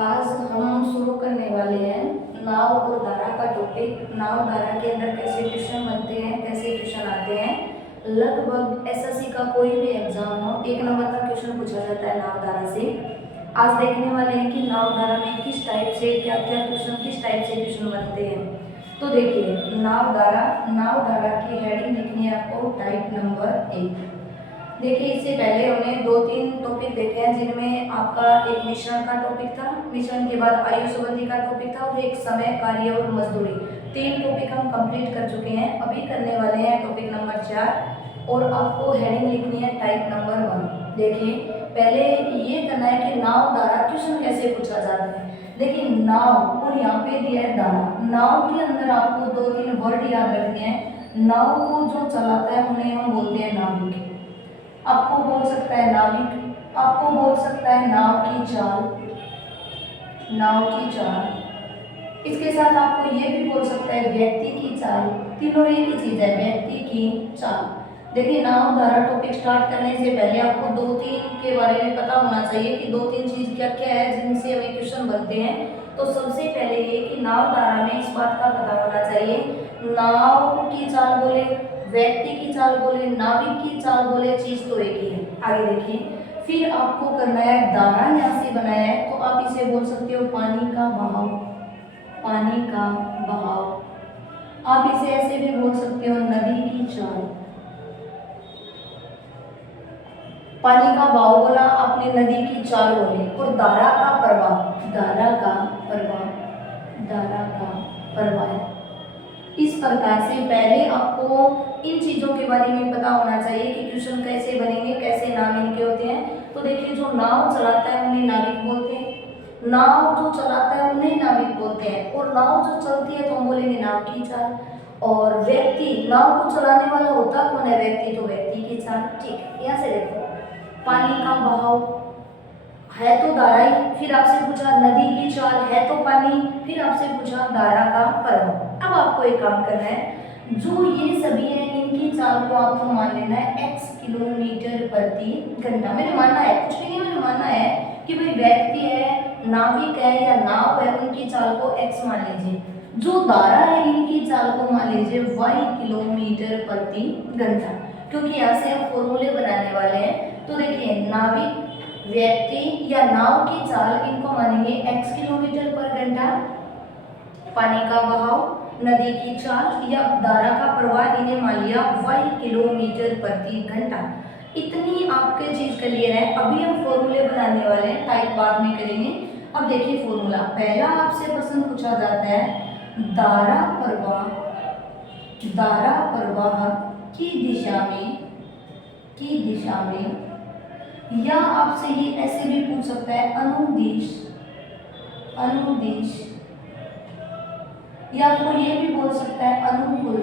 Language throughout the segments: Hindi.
आज हम शुरू करने वाले हैं नाव और धारा का टॉपिक। नाव धारा के अंदर कैसे क्वेश्चन बनते हैं, कैसे क्वेश्चन आते हैं। लगभग एसएससी का कोई भी एग्जाम हो, 1 नंबर का क्वेश्चन पूछा जाता है नाव धारा से। आज देखने वाले हैं कि नाव धारा में किस टाइप से क्या क्या क्वेश्चन, किस टाइप से क्वेश्चन बनते हैं। तो देखिए नाव धारा की हेडिंग लिखनी है आपको टाइप नंबर 1। देखिए इससे पहले हमने 2-3 टॉपिक देखे हैं जिनमें आपका एक मिश्रण का टॉपिक था, मिश्रण के बाद आयु संबंधी का टॉपिक था और एक समय, कार्य और मजदूरी। 3 टॉपिक हम कंप्लीट कर चुके हैं। अभी करने वाले हैं टॉपिक नंबर 4 और आपको हेडिंग लिखनी है टाइप नंबर 1। देखिए पहले ये करना है कि नाव धारा क्वेश्चन कैसे पूछा जाता है। देखिए नाव और यहाँ पे दिया है धारा। नाव के अंदर आपको 2-3 वर्ड याद रखने हैं। नाव को जो चलाता है उन्हें हम बोलते हैं नाविक। आपको बोल सकता है नाविक, आपको बोल सकता है नाव की चाल, नाव की चाल। इसके साथ आपको ये भी बोल सकता है व्यक्ति की चाल। तीनों एक ही चीज है, व्यक्ति की चाल। देखिए नाव धारा टॉपिक स्टार्ट करने से पहले आपको 2-3 के बारे में पता होना चाहिए कि 2-3 चीज क्या क्या है जिनसे हमें क्वेश्चन बनते हैं। तो सबसे पहले ये कि नाव धारा में इस बात का पता होना चाहिए, नाव की चाल बोले, व्यक्ति की चाल बोले, नाविक की चाल बोले, चीज तो एक ही है। आगे देखिए फिर आपको करना है धारा यहाँ से बनाया है तो आप इसे बोल सकते हो पानी का बहाव, पानी का बहाव। आप इसे ऐसे भी बोल सकते हो नदी की चाल। पानी का बहाव बोला आपने, नदी की चाल बोली। और धारा का प्रवाह, धारा का प्रवाह, धारा का प्रवाह। इस प्रकार से पहले आपको इन चीजों के बारे में पता होना चाहिए कि क्वेश्चन कैसे बनेंगे, कैसे नाम इनके होते हैं। तो देखिए जो नाव चलाता है उन्हें नाविक बोलते हैं, नाव जो चलाता है उन्हें नाविक बोलते हैं। और नाव जो चलती है तो हम बोलेंगे नाव की चाल। और व्यक्ति, नाव को चलाने वाला होता कौन है, व्यक्ति, तो व्यक्ति की चाल। ठीक है, यहाँ से देखो पानी का बहाव है तो धारा ही, फिर आपसे पूछा नदी की चाल है तो पानी, फिर आपसे पूछा धारा का प्रवाह। अब आपको एक काम करना है, जो ये सभी है इनकी चाल को आपको मान लेना है x किलोमीटर प्रति घंटा। मैंने माना है, कुछ भी नहीं, मैंने माना है कि भाई व्यक्ति है, नाविक है या नाव है, उनकी चाल को x मान लीजिए। जो धारा है इनकी चाल को मान लीजिए y किलोमीटर प्रति घंटा, क्योंकि यहाँ से हम फॉर्मूले बनाने वाले हैं। तो देखिए नाविक, व्यक्ति या नाव की चाल इनको मानेंगे x किलोमीटर पर घंटा, पानी का बहाव, नदी की चाल या धारा का प्रवाह इन्हें मान लिया y किलोमीटर प्रति घंटा। इतनी आपके चीज क्लियर है। अभी हम फॉर्मूले बनाने वाले हैं, टाइप बाद में करेंगे। अब देखिए फॉर्मूला, पहला आपसे प्रश्न पूछा जाता है धारा प्रवाह, धारा प्रवाह की दिशा में, की दिशा में, या आपसे ये ऐसे भी पूछ सकता है अनुदिश, अनुदिश, या आपको ये भी बोल सकता है अनुकूल।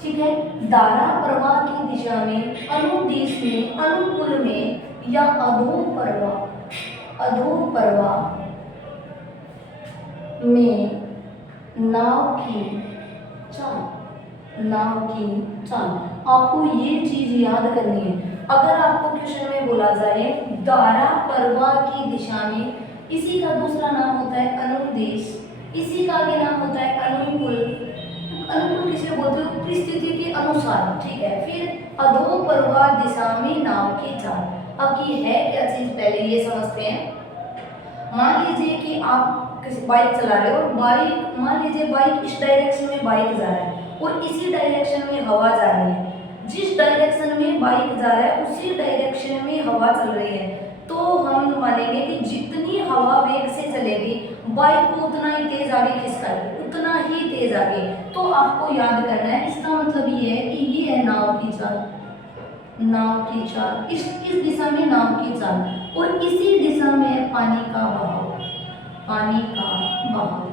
ठीक है, धारा प्रवाह की दिशा में, अनुदिश में, अनुकूल में या अधोम प्रवाह, अधोम प्रवाह में नाव की चाल, नाव की चाल। आपको ये चीज याद करनी है। अगर आपको क्वेश्चन में बोला जाए धारा प्रवाह की दिशा में, इसी का दूसरा नाम होता है अनुदिश, इसी का आगे नाम होता है अनुकूल। अनुकूल किसे बोलते हो, परिस्थिति के अनुसार। ठीक है, फिर अधो प्रवाह दिशा में नाव की चाल। अब ये है क्या चीज, पहले ये समझते हैं। मान लीजिए कि आप किसी बाइक चला रहे हो, बाइक, मान लीजिए बाइक इस डायरेक्शन में बाइक जा रहा है और इसी डायरेक्शन में हवा जा रही है। जिस डायरेक्शन में बाइक जा रहा है उसी डायरेक्शन में हवा चल रही है। तो हम मानेंगे कि जितनी हवा वेग से चलेगी बाइक को उतना ही तेज आगे खिसकाएगी, उतना ही तेज आगे। तो आपको याद करना है, इसका मतलब ये है कि ये है नाव की चाल, नाव की चाल, इस दिशा में नाव की चाल, और इसी दिशा में है पानी का बहाव, पानी का बहाव।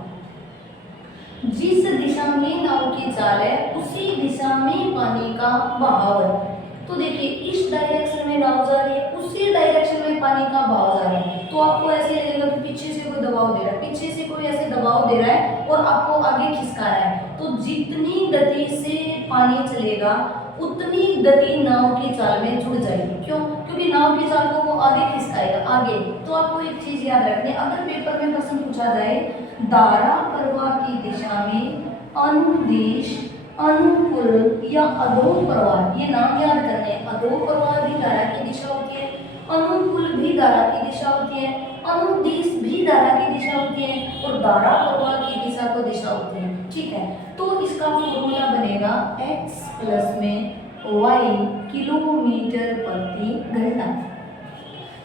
जिस दिशा में नाव की चाल है उसी दिशा में पानी का बहाव है। तो देखिए इस डायरेक्शन में नाव जा रही है, उसी डायरेक्शन में पानी का बहाव जा रहा है। तो आपको ऐसे लगेगा कि पीछे से कोई दबाव दे रहा है, पीछे से कोई ऐसे दबाव दे रहा है और आपको आगे खिसका रहा है। तो जितनी गति से पानी चलेगा उतनी गति नाव की चाल में जुड़ जाएगी। क्यों? क्योंकि नाव की चाल को वो आगे खिसकाएगा आगे। तो आपको एक चीज याद रखनी है, अगर पेपर में प्रश्न पूछा जाए धारा प्रवाह की दिशा में अनुदिश, अनुकूल या अधो प्रवाह, ये नाम याद करने हैं। अधो प्रवाह भी धारा की दिशा होती है, अनुकूल भी धारा की दिशा होती है, अनुदिश भी धारा की दिशा होती है, और धारा प्रवाह की दिशा तो दिशा होती है। ठीक है, तो इसका फॉर्मूला बनेगा x प्लस में y किलोमीटर प्रति घंटा।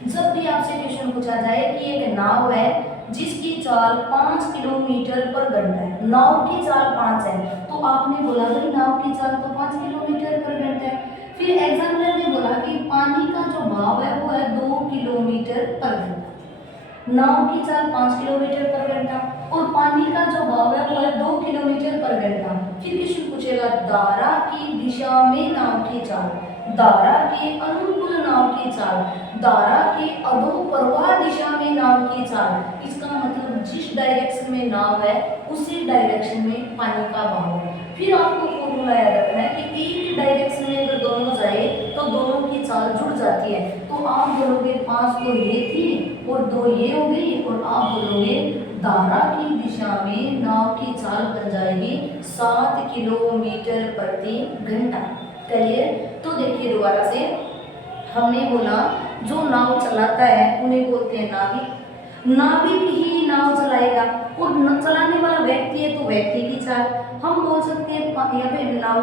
जब भी आपसे क्वेश्चन पूछा जाए कि एक नाव है जिसकी चाल 5 किलोमीटर पर घंटा है, नाव की चाल 5 है, तो आपने बोला भाई नाव की चाल तो 5 किलोमीटर पर घंटा है। फिर एग्जामिनर ने बोला कि पानी का जो बहाव है वो है 2 किलोमीटर पर घंटा। नाव की चाल 5 किलोमीटर पर घंटा और पानी का जो बहाव है वो है 2 किलोमीटर पर घंटा। फिर क्वेश्चन पूछेगा धारा की दिशा में नाव की चाल, धारा के अनुकूल नाव की चाल, धारा के अधो प्रवाह दिशा में नाव की चाल। इसका मतलब जिस डायरेक्शन में नाव है उसी डायरेक्शन में पानी का बहाव है। फिर आपको फॉर्मूला याद रखना है कि एक डायरेक्शन में अगर दोनों जाए तो दोनों की चाल जुड़ जाती है। तो आप बोलोगे 5 तो ये थी और 2 ये हो गई, और आप बोलोगे धारा की दिशा में नाव की चाल बन जाएगी 7 किलोमीटर प्रति घंटा। क्लियर? तो देखिए दोबारा से, हमने बोला जो नाव चलाता है उन्हें बोलते हैं नाविक, नाविक ही नाव चलाएगा, और चलाने वाला व्यक्ति है तो व्यक्ति की चाल। हम बोल सकते हैं यहाँ पे नाव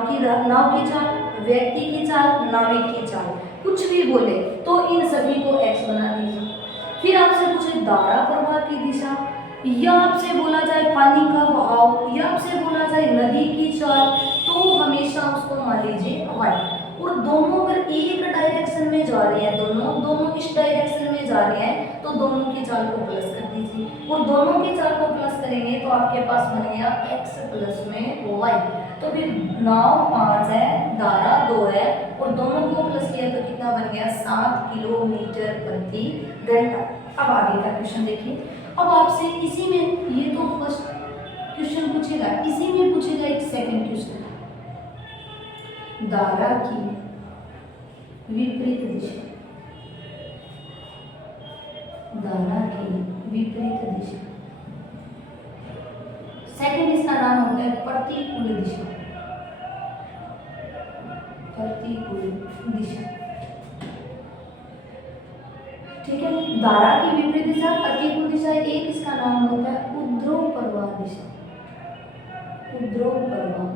की चाल, व्यक्ति की चाल, नाविक की चाल, कुछ भी बोले तो इन सभी को x बना दीजिए। फिर आपसे पूछे धारा प्रवाह की दिशा, या आपसे बोला जाए पानी का बहाव, या आपसे बोला जाए नदी की चाल, तो हमेशा उसको मान लीजिए y। और दोनों अगर एक डायरेक्शन में जा रहे हैं, दोनों इस डायरेक्शन में जा रहे हैं, तो दोनों की चाल को प्लस कर दीजिए, और दोनों की चाल को प्लस करेंगे तो आपके पास बन गया x प्लस में y। तो फिर नाव 5 है, धारा 2 है, और दोनों को प्लस किया तो कितना बन गया 7 किलोमीटर प्रति घंटा। अब आगे का क्वेश्चन देखिए। अब आपसे इसी में, ये तो फर्स्ट क्वेश्चन पूछेगा, इसी में पूछेगा एक सेकंड क्वेश्चन, धारा की विपरीत दिशा, धारा की विपरीत दिशा। सेकंड इसका नाम होता है प्रतिकूल दिशा, प्रतिकूल दिशा। ठीक है, धारा की विपरीत दिशा, प्रतिकूल दिशा। एक इसका नाम होता है उद्ध्रुव प्रवाह दिशा, उद्ध्रुव प्रवाह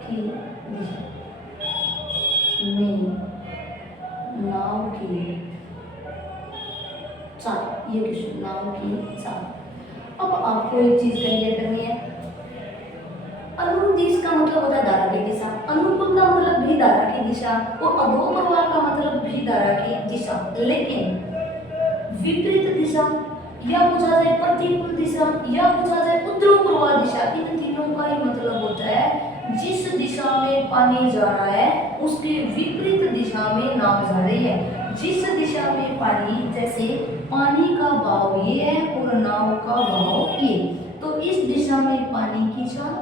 की दिशा में नाव की चाल। ये क्वेश्चन नाव की चाल। अब आपको एक चीज क्लियर करनी है, अनुदिश का मतलब होता है धारा की दिशा, अनुकूल का मतलब भी धारा की दिशा, और अधो प्रवाह का मतलब भी धारा की दिशा। लेकिन विपरीत दिशा, या पूछा जाए प्रतिकूल दिशा, या पूछा जाए उद्ध्रुव प्रवाह दिशा, इन तीनों का ही मतलब होता है जिस दिशा में पानी जा रहा है उसके विपरीत दिशा में नाव जा रही है। जिस दिशा में पानी, जैसे पानी का बहाव ये है और नाव का बहाव ये, तो इस दिशा में पानी की चाल,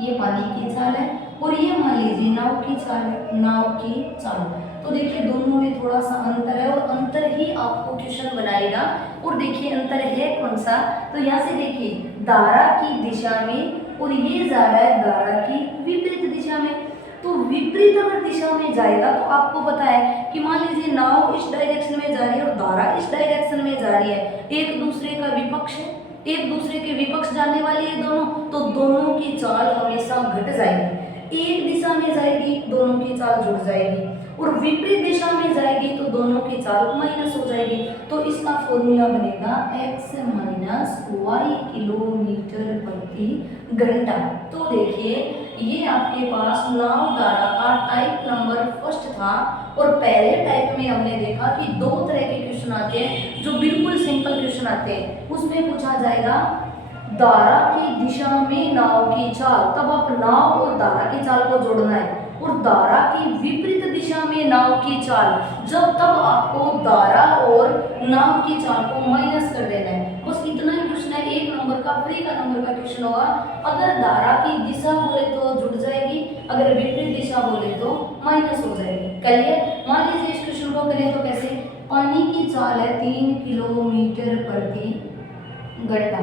ये पानी की चाल है, और ये मान लीजिए नाव की चाल है, नाव की चाल। तो देखिए दोनों में थोड़ा सा अंतर है, और अंतर ही आपको क्वेश्चन बनाएगा। और देखिए अंतर है कौन सा, तो यहाँ से देखिए धारा की दिशा में, और ये जा रहा है धारा की विपरीत दिशा में। तो विपरीत अगर दिशा में जाएगा तो आपको पता है कि मान लीजिए नाव इस डायरेक्शन में जा रही है और धारा इस डायरेक्शन में जा रही है, एक दूसरे का विपक्ष है, एक दूसरे के विपक्ष जाने वाली है दोनों, तो दोनों की चाल हमेशा घट जाएगी। एक दिशा में जाएगी दोनों की चाल जुड़ जाएगी, और विपरीत दिशा में जाएगी तो दोनों की चाल माइनस हो जाएगी। तो इसका फॉर्मूला बनेगा x माइनस वाई किलोमीटर प्रति घंटा। तो देखिए ये आपके पास नाव धारा का टाइप नंबर फर्स्ट था, और पहले टाइप में हमने देखा कि 2 तरह के क्वेश्चन आते हैं जो बिल्कुल सिंपल क्वेश्चन आते हैं। उसमें पूछा जाएगा धारा की दिशा में नाव की चाल, तब आप नाव और धारा की चाल को जोड़ना है, और धारा की विपरीत दिशा में नाव की चाल, जब तब आपको धारा और नाव की चाल को माइनस कर देना है। बस इतना ही क्वेश्चन है, 1 नंबर का, फ्री का नंबर का क्वेश्चन होगा। अगर धारा की दिशा बोले तो जुड़ जाएगी, अगर विपरीत दिशा बोले तो माइनस हो जाएगी। क्लियर। मान लीजिए इस क्वेश्चन को करें तो कैसे, पानी की चाल है 3 किलोमीटर प्रति घंटा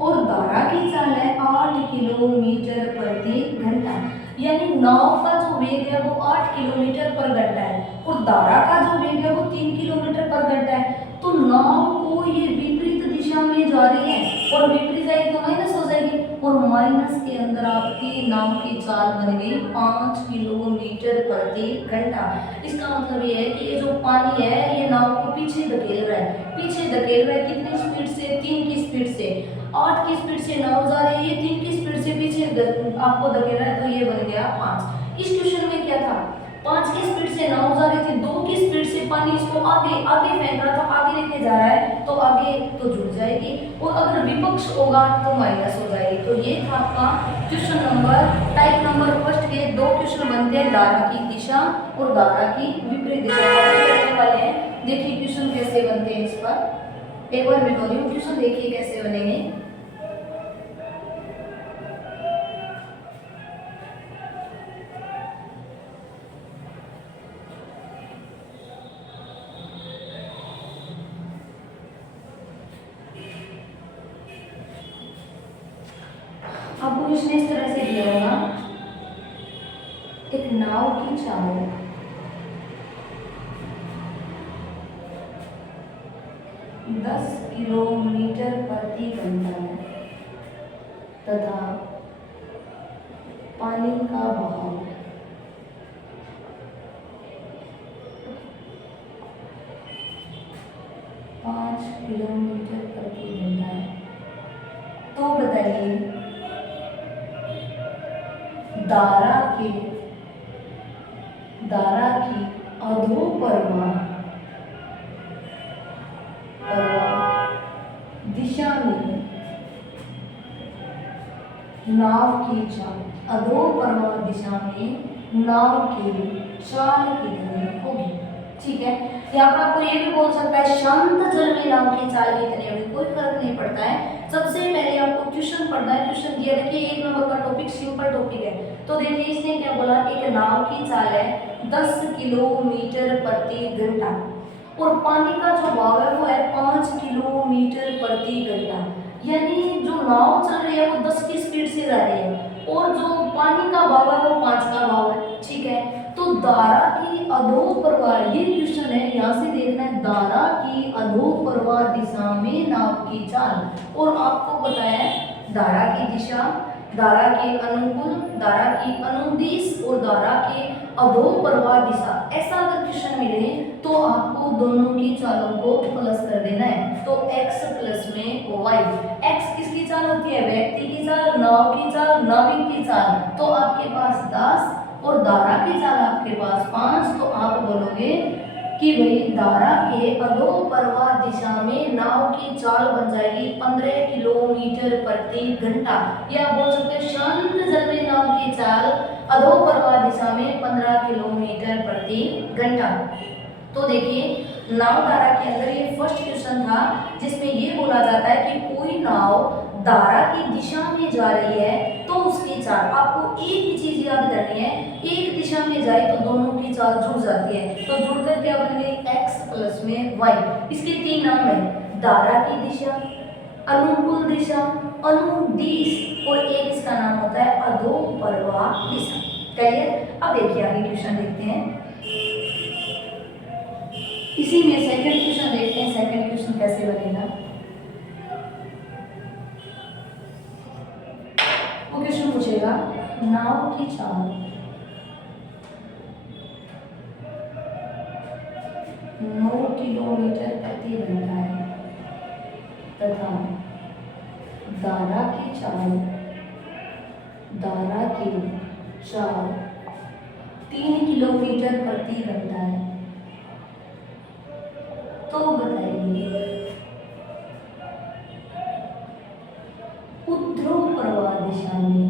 और धारा की चाल है 8 किलोमीटर प्रति घंटा, यानी नाव का जो वेग है वो 8 किलोमीटर पर घंटा है और धारा का जो वेग है वो 3 किलोमीटर पर घंटा है। तो नाव को ये विपरीत दिशा में जा रही है और विपरीत जाएगी तो माइनस हो जाएगी और माइनस के अंदर आपकी नाव की चाल बन गई 5 किलोमीटर प्रति घंटा। इसका मतलब ये है कि ये जो पानी है ये नाव को पीछे धकेल रहा है, पीछे धकेल रहा है कितनी स्पीड से, 3 की स्पीड से। 8 की स्पीड से नाव जा रही है, ये 3 की स्पीड से पीछे आपको धकेल रहा है, तो ये बन गया 5। इस क्वेश्चन में क्या था, 5 की स्पीड से नाव जा रही थी, 2 की स्पीड से पानी इसको आगे आगे फेंक रहा था, आगे लेके जा रहा है, तो आगे तो जुड़ जाएगी और अगर विपक्ष होगा तो माइनस हो जाएगी। तो ये था आपका question number type number first के 2 क्वेश्चन बनते हैं, धारा की दिशा और धारा की विपरीत दिशा करने वाले हैं। देखिए क्वेश्चन कैसे बनते हैं, इस पर एक बार मैं बोल रही हूँ, क्वेश्चन देखिए कैसे बनेंगे। आपको क्वेश्चन इस तरह से दिया होगा, एक नाव की चाल 10 किलोमीटर प्रति घंटा है तथा पानी का बहाव 5 किलोमीटर प्रति घंटा है। तो बताइए धारा की अधोप्रवाह दिशा में नाव की चाल, अधोप्रवाह दिशा में नाव की चाल कितनी होगी। ठीक है, यहाँ पर आपको ये भी बोल सकता है शांत जल में नाव की चाल कितनी होगी, कोई फर्क नहीं पड़ता है। सबसे पहले आपको क्वेश्चन पढ़ना है, क्वेश्चन दिया देखिए 1 नंबर का टॉपिक सिंपल टॉपिक है। तो देखिए इसने क्या बोला, एक नाव की चाल है 10 किलोमीटर प्रति घंटा और पानी का जो बहाव है वो है 5 किलोमीटर प्रति घंटा, यानी जो नाव चल रही है वो 10 की स्पीड से जा रही है और जो पानी का बहाव है वो 5 का बहाव है। ठीक है, तो धारा की अधोप्रवाह, ये क्वेश्चन है, यहाँ से देखना है धारा की अधोप्रवाह दिशा में नाव की चाल। और आपको पता है धारा की दिशा, धारा के अनुकूल, धारा की अनुदिश और धारा के अधोप्रवाह दिशा, ऐसा अगर क्वेश्चन मिले तो आपको दोनों की चालों को प्लस कर देना है। तो x प्लस में y, x किसकी चाल होती है, व्यक्ति की चाल, नाव की चाल, नाविक की चाल, तो आपके पास 10 और धारा की चाल आपके पास 5, तो आप बोलोगे कि भाई धारा के अधोप्रवाह दिशा में नाव की चाल बन जाएगी 15 किलोमीटर प्रति घंटा। या बोल सकते हैं शांत जल में नाव की चाल अधोप्रवाह दिशा में 15 किलोमीटर प्रति घंटा। तो देखिए नाव धारा के अंदर ये फर्स्ट क्वेश्चन था जिसमें ये बोला जाता है कि कोई नाव धारा की दिशा में जा रही है तो उसकी चाल, आपको एक ही चीज याद करनी है, एक दिशा में जाए तो दोनों की चाल जुड़ जाती है। तो जुड़कर क्या बन गई, x प्लस में y। इसके 3 नाम है, धारा की दिशा, अनुकूल दिशा, अनुदिश और एक इसका नाम होता है अधोप्रवाह दिशा। क्लियर। अब देखिए आगे क्वेश्चन देखते हैं, इसी में सेकंड क्वेश्चन देखते हैं, सेकंड क्वेश्चन कैसे बनेगा। वो क्वेश्चन पूछेगा नाव की चाल 9 किलोमीटर प्रति घंटा है तथा धारा की चाल 3 किलोमीटर प्रति घंटा है। तो बताइए ऊर्ध्वप्रवाह दिशा में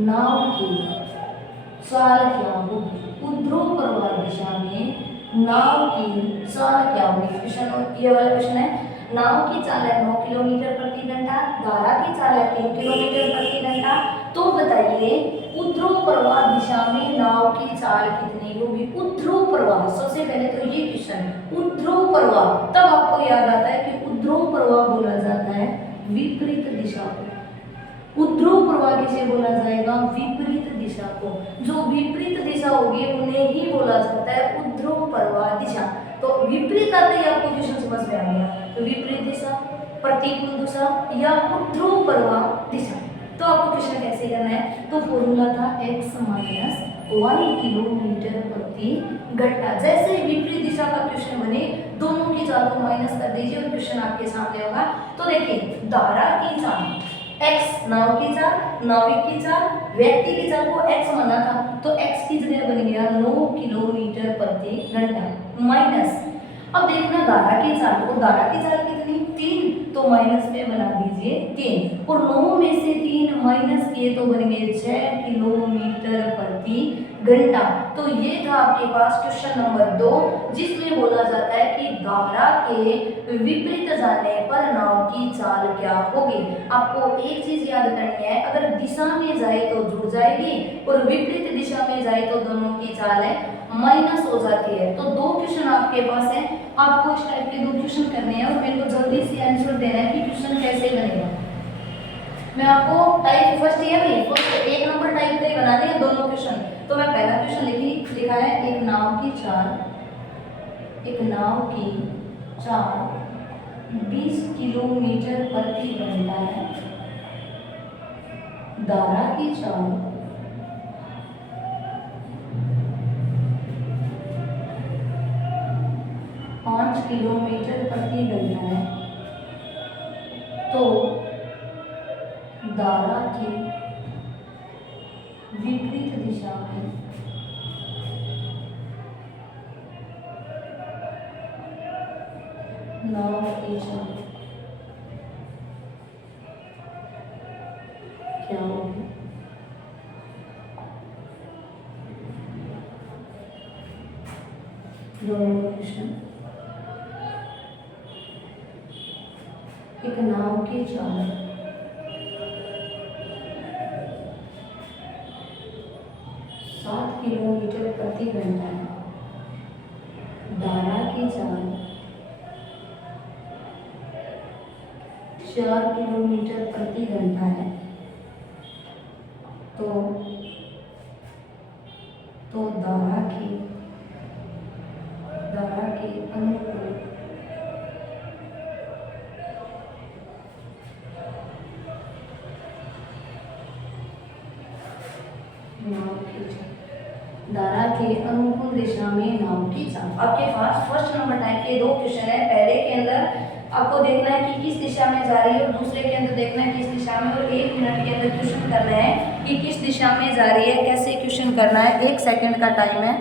नाव की चाल क्या होगी, ऊर्ध्वप्रवाह दिशा में नाव की चाल क्या होगी। क्वेश्चन ये वाला क्वेश्चन है, नाव की चाल है 9 किलोमीटर प्रति घंटा, धारा की चाल है 3 किलोमीटर प्रति घंटा। तो बताइए ऊर्ध्व प्रवाह दिशा में नाव की चाल कितनी होगी? ऊर्ध्व प्रवाह, सबसे पहले तो ये क्वेश्चन ऊर्ध्व प्रवाह, तब आपको याद आता है कि ऊर्ध्व प्रवाह बोला जाता है विपरीत दिशा को। ऊर्ध्व प्रवाह किसे बोला जाएगा? विपरीत दिशा को। जो विपरीत दिशा होगी उन्हें ही बोला जाता है ऊर्ध्व प्रवाह दिशा। तो विपरीत आते ही आपको क्वेश्चन समझ में आ गया, तो विपरीत दिशा, प्रतिकूल दिशा या ऊर्ध्व प्रवाह दिशा। तो आपको क्वेश्चन कैसे करना है? तो फॉर्मूला था x माइनस 1 किलोमीटर प्रति घंटा। जैसे विपरीत दिशा का क्वेश्चन बने, दोनों की चाल को माइनस कर दीजिए और क्वेश्चन आपके सामने होगा। तो देखिए धारा की चाल x, नाव की चाल, नाविक की चाल, व्यक्ति की चाल को x माना था, तो x की जगह बन गया 9 किलोमीटर प्रति घंटा माइनस। अब देखना धारा की चाल को, धारा की चाल कितनी? 3, तो माइनस में बना दीजिए 3, और 9 में से 3 माइनस किए तो बन गए 6 किलोमीटर प्रति घंटा। तो ये था आपके पास क्वेश्चन नंबर 2, जिसमें बोला जाता है कि धारा के विपरीत जाने पर नाव की चाल क्या होगी। आपको एक चीज याद करनी है, अगर दिशा में जाए तो जुड़ जाएगी और विपरीत दिशा में जाए तो दोनों की चाल है माइनस हो जाती है। तो 2 क्वेश्चन आपके पास है, आपको इस टाइप के 2 क्वेश्चन करने हैं और मेरे को जल्दी से आंसर देना है कि क्वेश्चन कैसे बनेगा। मैं आपको टाइप फर्स्ट ईयर में फर्स्ट 1 नंबर टाइप के बना दिए दोनों क्वेश्चन। तो मैं पहला क्वेश्चन लिखा है, एक नाव की चाल 20 किलोमीटर प्रति घंटा है, धारा की चाल 5 किलोमीटर प्रति घंटा है। तो धारा की विपरीत दिशा में नाव की चाल क्या होगी? दोनों क्वेश्चन, एक नाव की चाल 7 किलोमीटर प्रति घंटा है, धारा की चाल 4 किलोमीटर प्रति घंटा है। तो धारा के अनुकूल धारा के अनुकूल दिशा में नाव की चाल। आपके पास फर्स्ट नंबर टाइप के 2 क्वेश्चन है। पहले के अंदर आपको देखना है कि किस दिशा में जा रही है और दूसरे के अंदर देखना है किस दिशा में, और 1 मिनट के अंदर क्वेश्चन करना है कि किस दिशा में जा रही है, कैसे क्वेश्चन करना है। 1 सेकंड का टाइम है।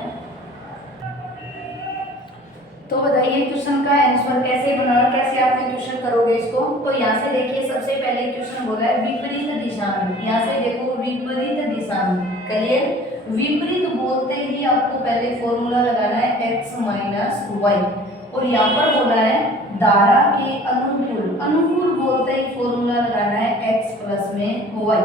तो बताइए क्वेश्चन का आंसर कैसे बनाना, कैसे आप क्वेश्चन करोगे इसको। तो यहाँ से देखिए सबसे पहले क्वेश्चन बोला है विपरीत दिशा में। यहाँ से देखो विपरीत दिशा में, क्लियर। विपरीत बोलते ही आपको पहले फॉर्मूला लगाना है x माइनस वाई, और यहाँ पर बोला है धारा के अनुकूल, अनुकूल बोलते ही फॉर्मूला लगाना है x प्लस में वाई।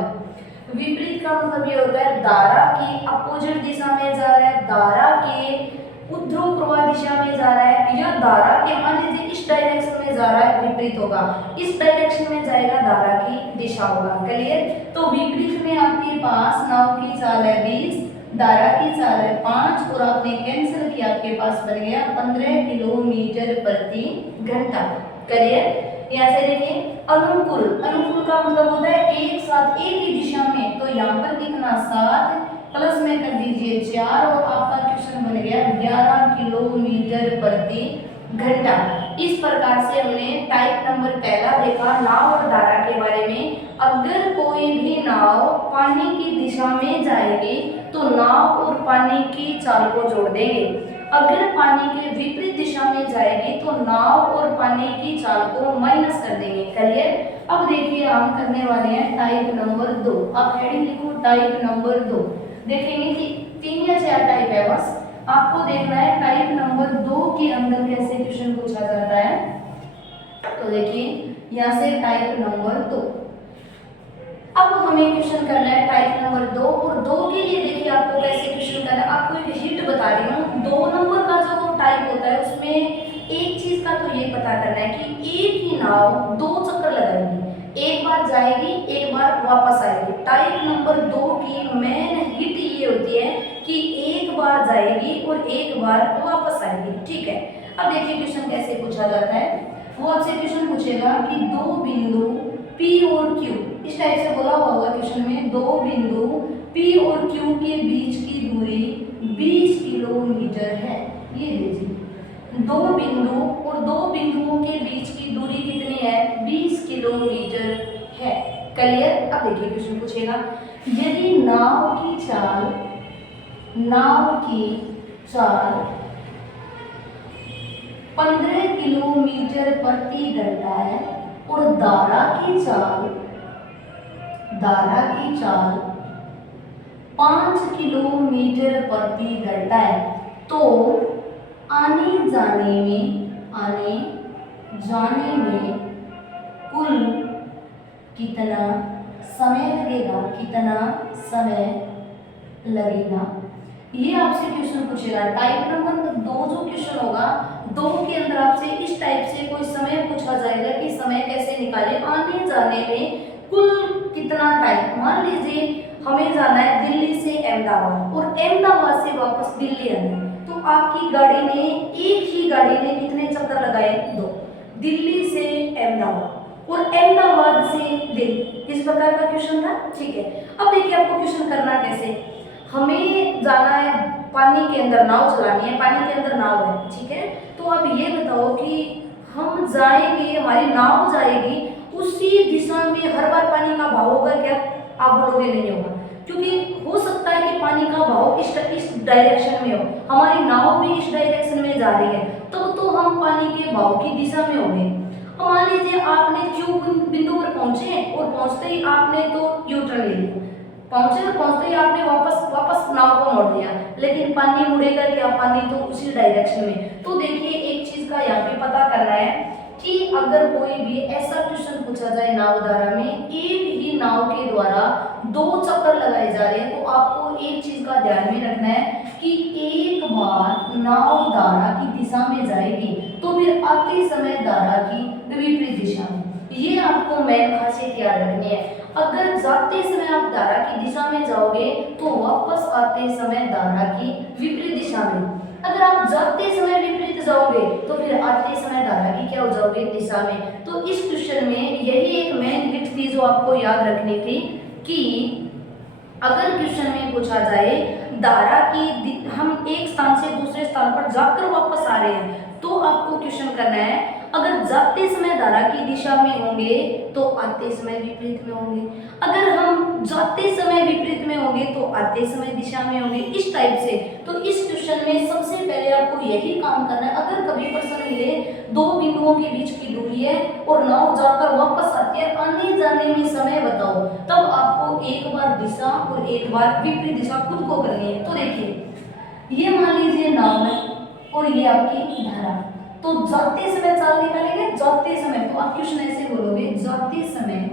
विपरीत का मतलब ये होता है धारा की अपोजिट दिशा में जा रहा है, धारा के ऊर्ध्व प्रवाह दिशा में जा रहा है, या धारा के मान लीजिए इस डायरेक्शन में जा रहा है, विपरीत होगा, इस डायरेक्शन में जाएगा धारा की दिशा होगा, क्लियर। तो विपरीत में आपके पास नाव की चाल है 20, धारा की चाल है 5, और आपने कैंसिल किया, आपके पास बन गया 15 किलोमीटर प्रति घंटा, क्लियर। यहाँ से देखिए अनुकूल, अनुकूल का मतलब होता है एक साथ एक ही दिशा में। तो यहाँ पर कितना 7 प्लस में कर दीजिए 4, और आपका क्वेश्चन बन गया 11 किलोमीटर प्रति घंटा। इस प्रकार से हमने टाइप नंबर पहला देखा नाव और धारा के बारे में। अगर कोई भी नाव पानी की दिशा में जाएगी तो नाव और पानी की चाल को जोड़ देंगे, अगर पानी के विपरीत दिशा में जाएगी तो नाव और पानी की चाल को माइनस कर देंगे, क्लियर। अब देखिए हम करने वाले हैं टाइप नंबर 2। आप हेडिंग लिखो टाइप नंबर 2। देखेंगे कि 3 या 4 टाइप है, बस आपको देखना है टाइप नंबर 2 के अंदर कैसे क्वेश्चन पूछा जाता है। तो देखिए यहाँ से टाइप नंबर 2। अब हमें क्वेश्चन करना है टाइप नंबर 2, और 2 के लिए देखिए आपको कैसे क्वेश्चन करना है। आपको एक हिंट बता रही हूँ, 2 नंबर का जो टाइप होता है उसमें एक चीज का तो ये पता करना है कि एक ही नाव 2 चक्कर लगाएगी, एक बार जाएगी एक बार वापस आएगी। टाइप नंबर 2 की मेन हिट ये होती है कि एक बार जाएगी और एक बार वापस आएगी। ठीक है, अब देखिए क्वेश्चन कैसे पूछा जाता है। वो आपसे क्वेश्चन पूछेगा कि 2 बिंदु P और Q, इस टाइप से बोला हुआ होगा क्वेश्चन में, 2 बिंदु P और Q के बीच की दूरी 20 किलोमीटर है। ये लीजिए 2 बिंदु और 2 बिंदुओं के बीच की दूरी कितनी है, 20 किलोमीटर है। क्लियर। अब देखिए क्वेश्चन पूछेगा, यदि नाव की चाल 15 किलोमीटर प्रति घंटा है और धारा की चाल 5 किलोमीटर प्रति घंटा है, तो आने जाने में कुल कितना समय लगेगा। ये आपसे क्वेश्चन पूछेगा। टाइप नंबर 2 जो क्वेश्चन होगा, 2 के अंदर आपसे इस टाइप से कोई समय पूछा जाएगा कि समय कैसे निकाले, आने जाने में कुल कितना टाइम। मान लीजिए हमें जाना है दिल्ली से अहमदाबाद और अहमदाबाद से वापस दिल्ली आना, तो आपकी गाड़ी ने, एक ही गाड़ी ने कितने चक्कर लगाए, 2, दिल्ली से अहमदाबाद और अहमदाबाद से दिल्ली। इस प्रकार का क्वेश्चन था। ठीक है, अब देखिए आपको क्वेश्चन करना कैसे। हमें जाना है पानी के अंदर, नाव चलानी है, पानी के अंदर नाव है। ठीक है, तो आप ये बताओ कि हम जाएंगे, हमारी नाव जाएगी उसी दिशा में, हर बार पानी का भाव होगा क्या? आप बोलोगे नहीं होगा, क्योंकि हो सकता है कि पानी का भाव इस डायरेक्शन में हो, हमारी नाव भी इस डायरेक्शन में जा रही है, तो हम पानी के भाव की दिशा में होंगे। अब मान लीजिए आपने क्यू बिंदु पर पहुंचे और पहुंचते ही आपने तो यू टर्न ले लिया, पहुंचते ही आपने वापस नाव को मोड़ दिया, लेकिन पानी मुड़ेगा क्या? पानी तो उसी डायरेक्शन में। तो देखिए एक चीज का यहाँ पे पता करना है कि अगर कोई भी ऐसा क्वेश्चन पूछा जाए नाव धारा में, एक ही नाव के द्वारा 2 चक्कर लगाए जा रहे हैं, तो आपको एक चीज का ध्यान में रखना है कि एक बार नाव धारा की दिशा में जाएगी तो फिर आते समय धारा की विपरीत दिशा में। ये आपको मेन खासियत याद रखनी है। अगर जाते समय आप धारा की दिशा में जाओगे तो वापस आते समय धारा की विपरीत दिशा में। अगर आप जाते समय विपरीत जाओगे तो फिर आते समय धारा की क्या हो जाओगे? दिशा में। तो इस क्वेश्चन में यही एक मेन हिट थी जो आपको याद रखनी थी कि अगर क्वेश्चन में पूछा जाए धारा की, हम एक स्थान से दूसरे स्थान पर जाकर वापस आ रहे हैं, तो आपको क्वेश्चन करना है अगर जाते समय धारा की दिशा में होंगे तो आते समय विपरीत में होंगे, अगर हम जाते समय विपरीत में होंगे तो आते समय दिशा में होंगे, इस टाइप से। तो इस क्वेश्चन में सबसे पहले आपको यही काम करना है। अगर कभी प्रश्न मिले 2 बिंदुओं के बीच की दूरी है और नाव जाकर वापस आती है, आने जाने में समय बताओ, तब आपको एक बार दिशा और एक बार विपरीत दिशा खुद को करनी है। तो देखिए ये मान लीजिए नाव है और ये आपकी धारा, तो जाते समय चाल निकालेंगे, जाते समय, तो आप क्वेश्चन ऐसे बोलोगे जाते समय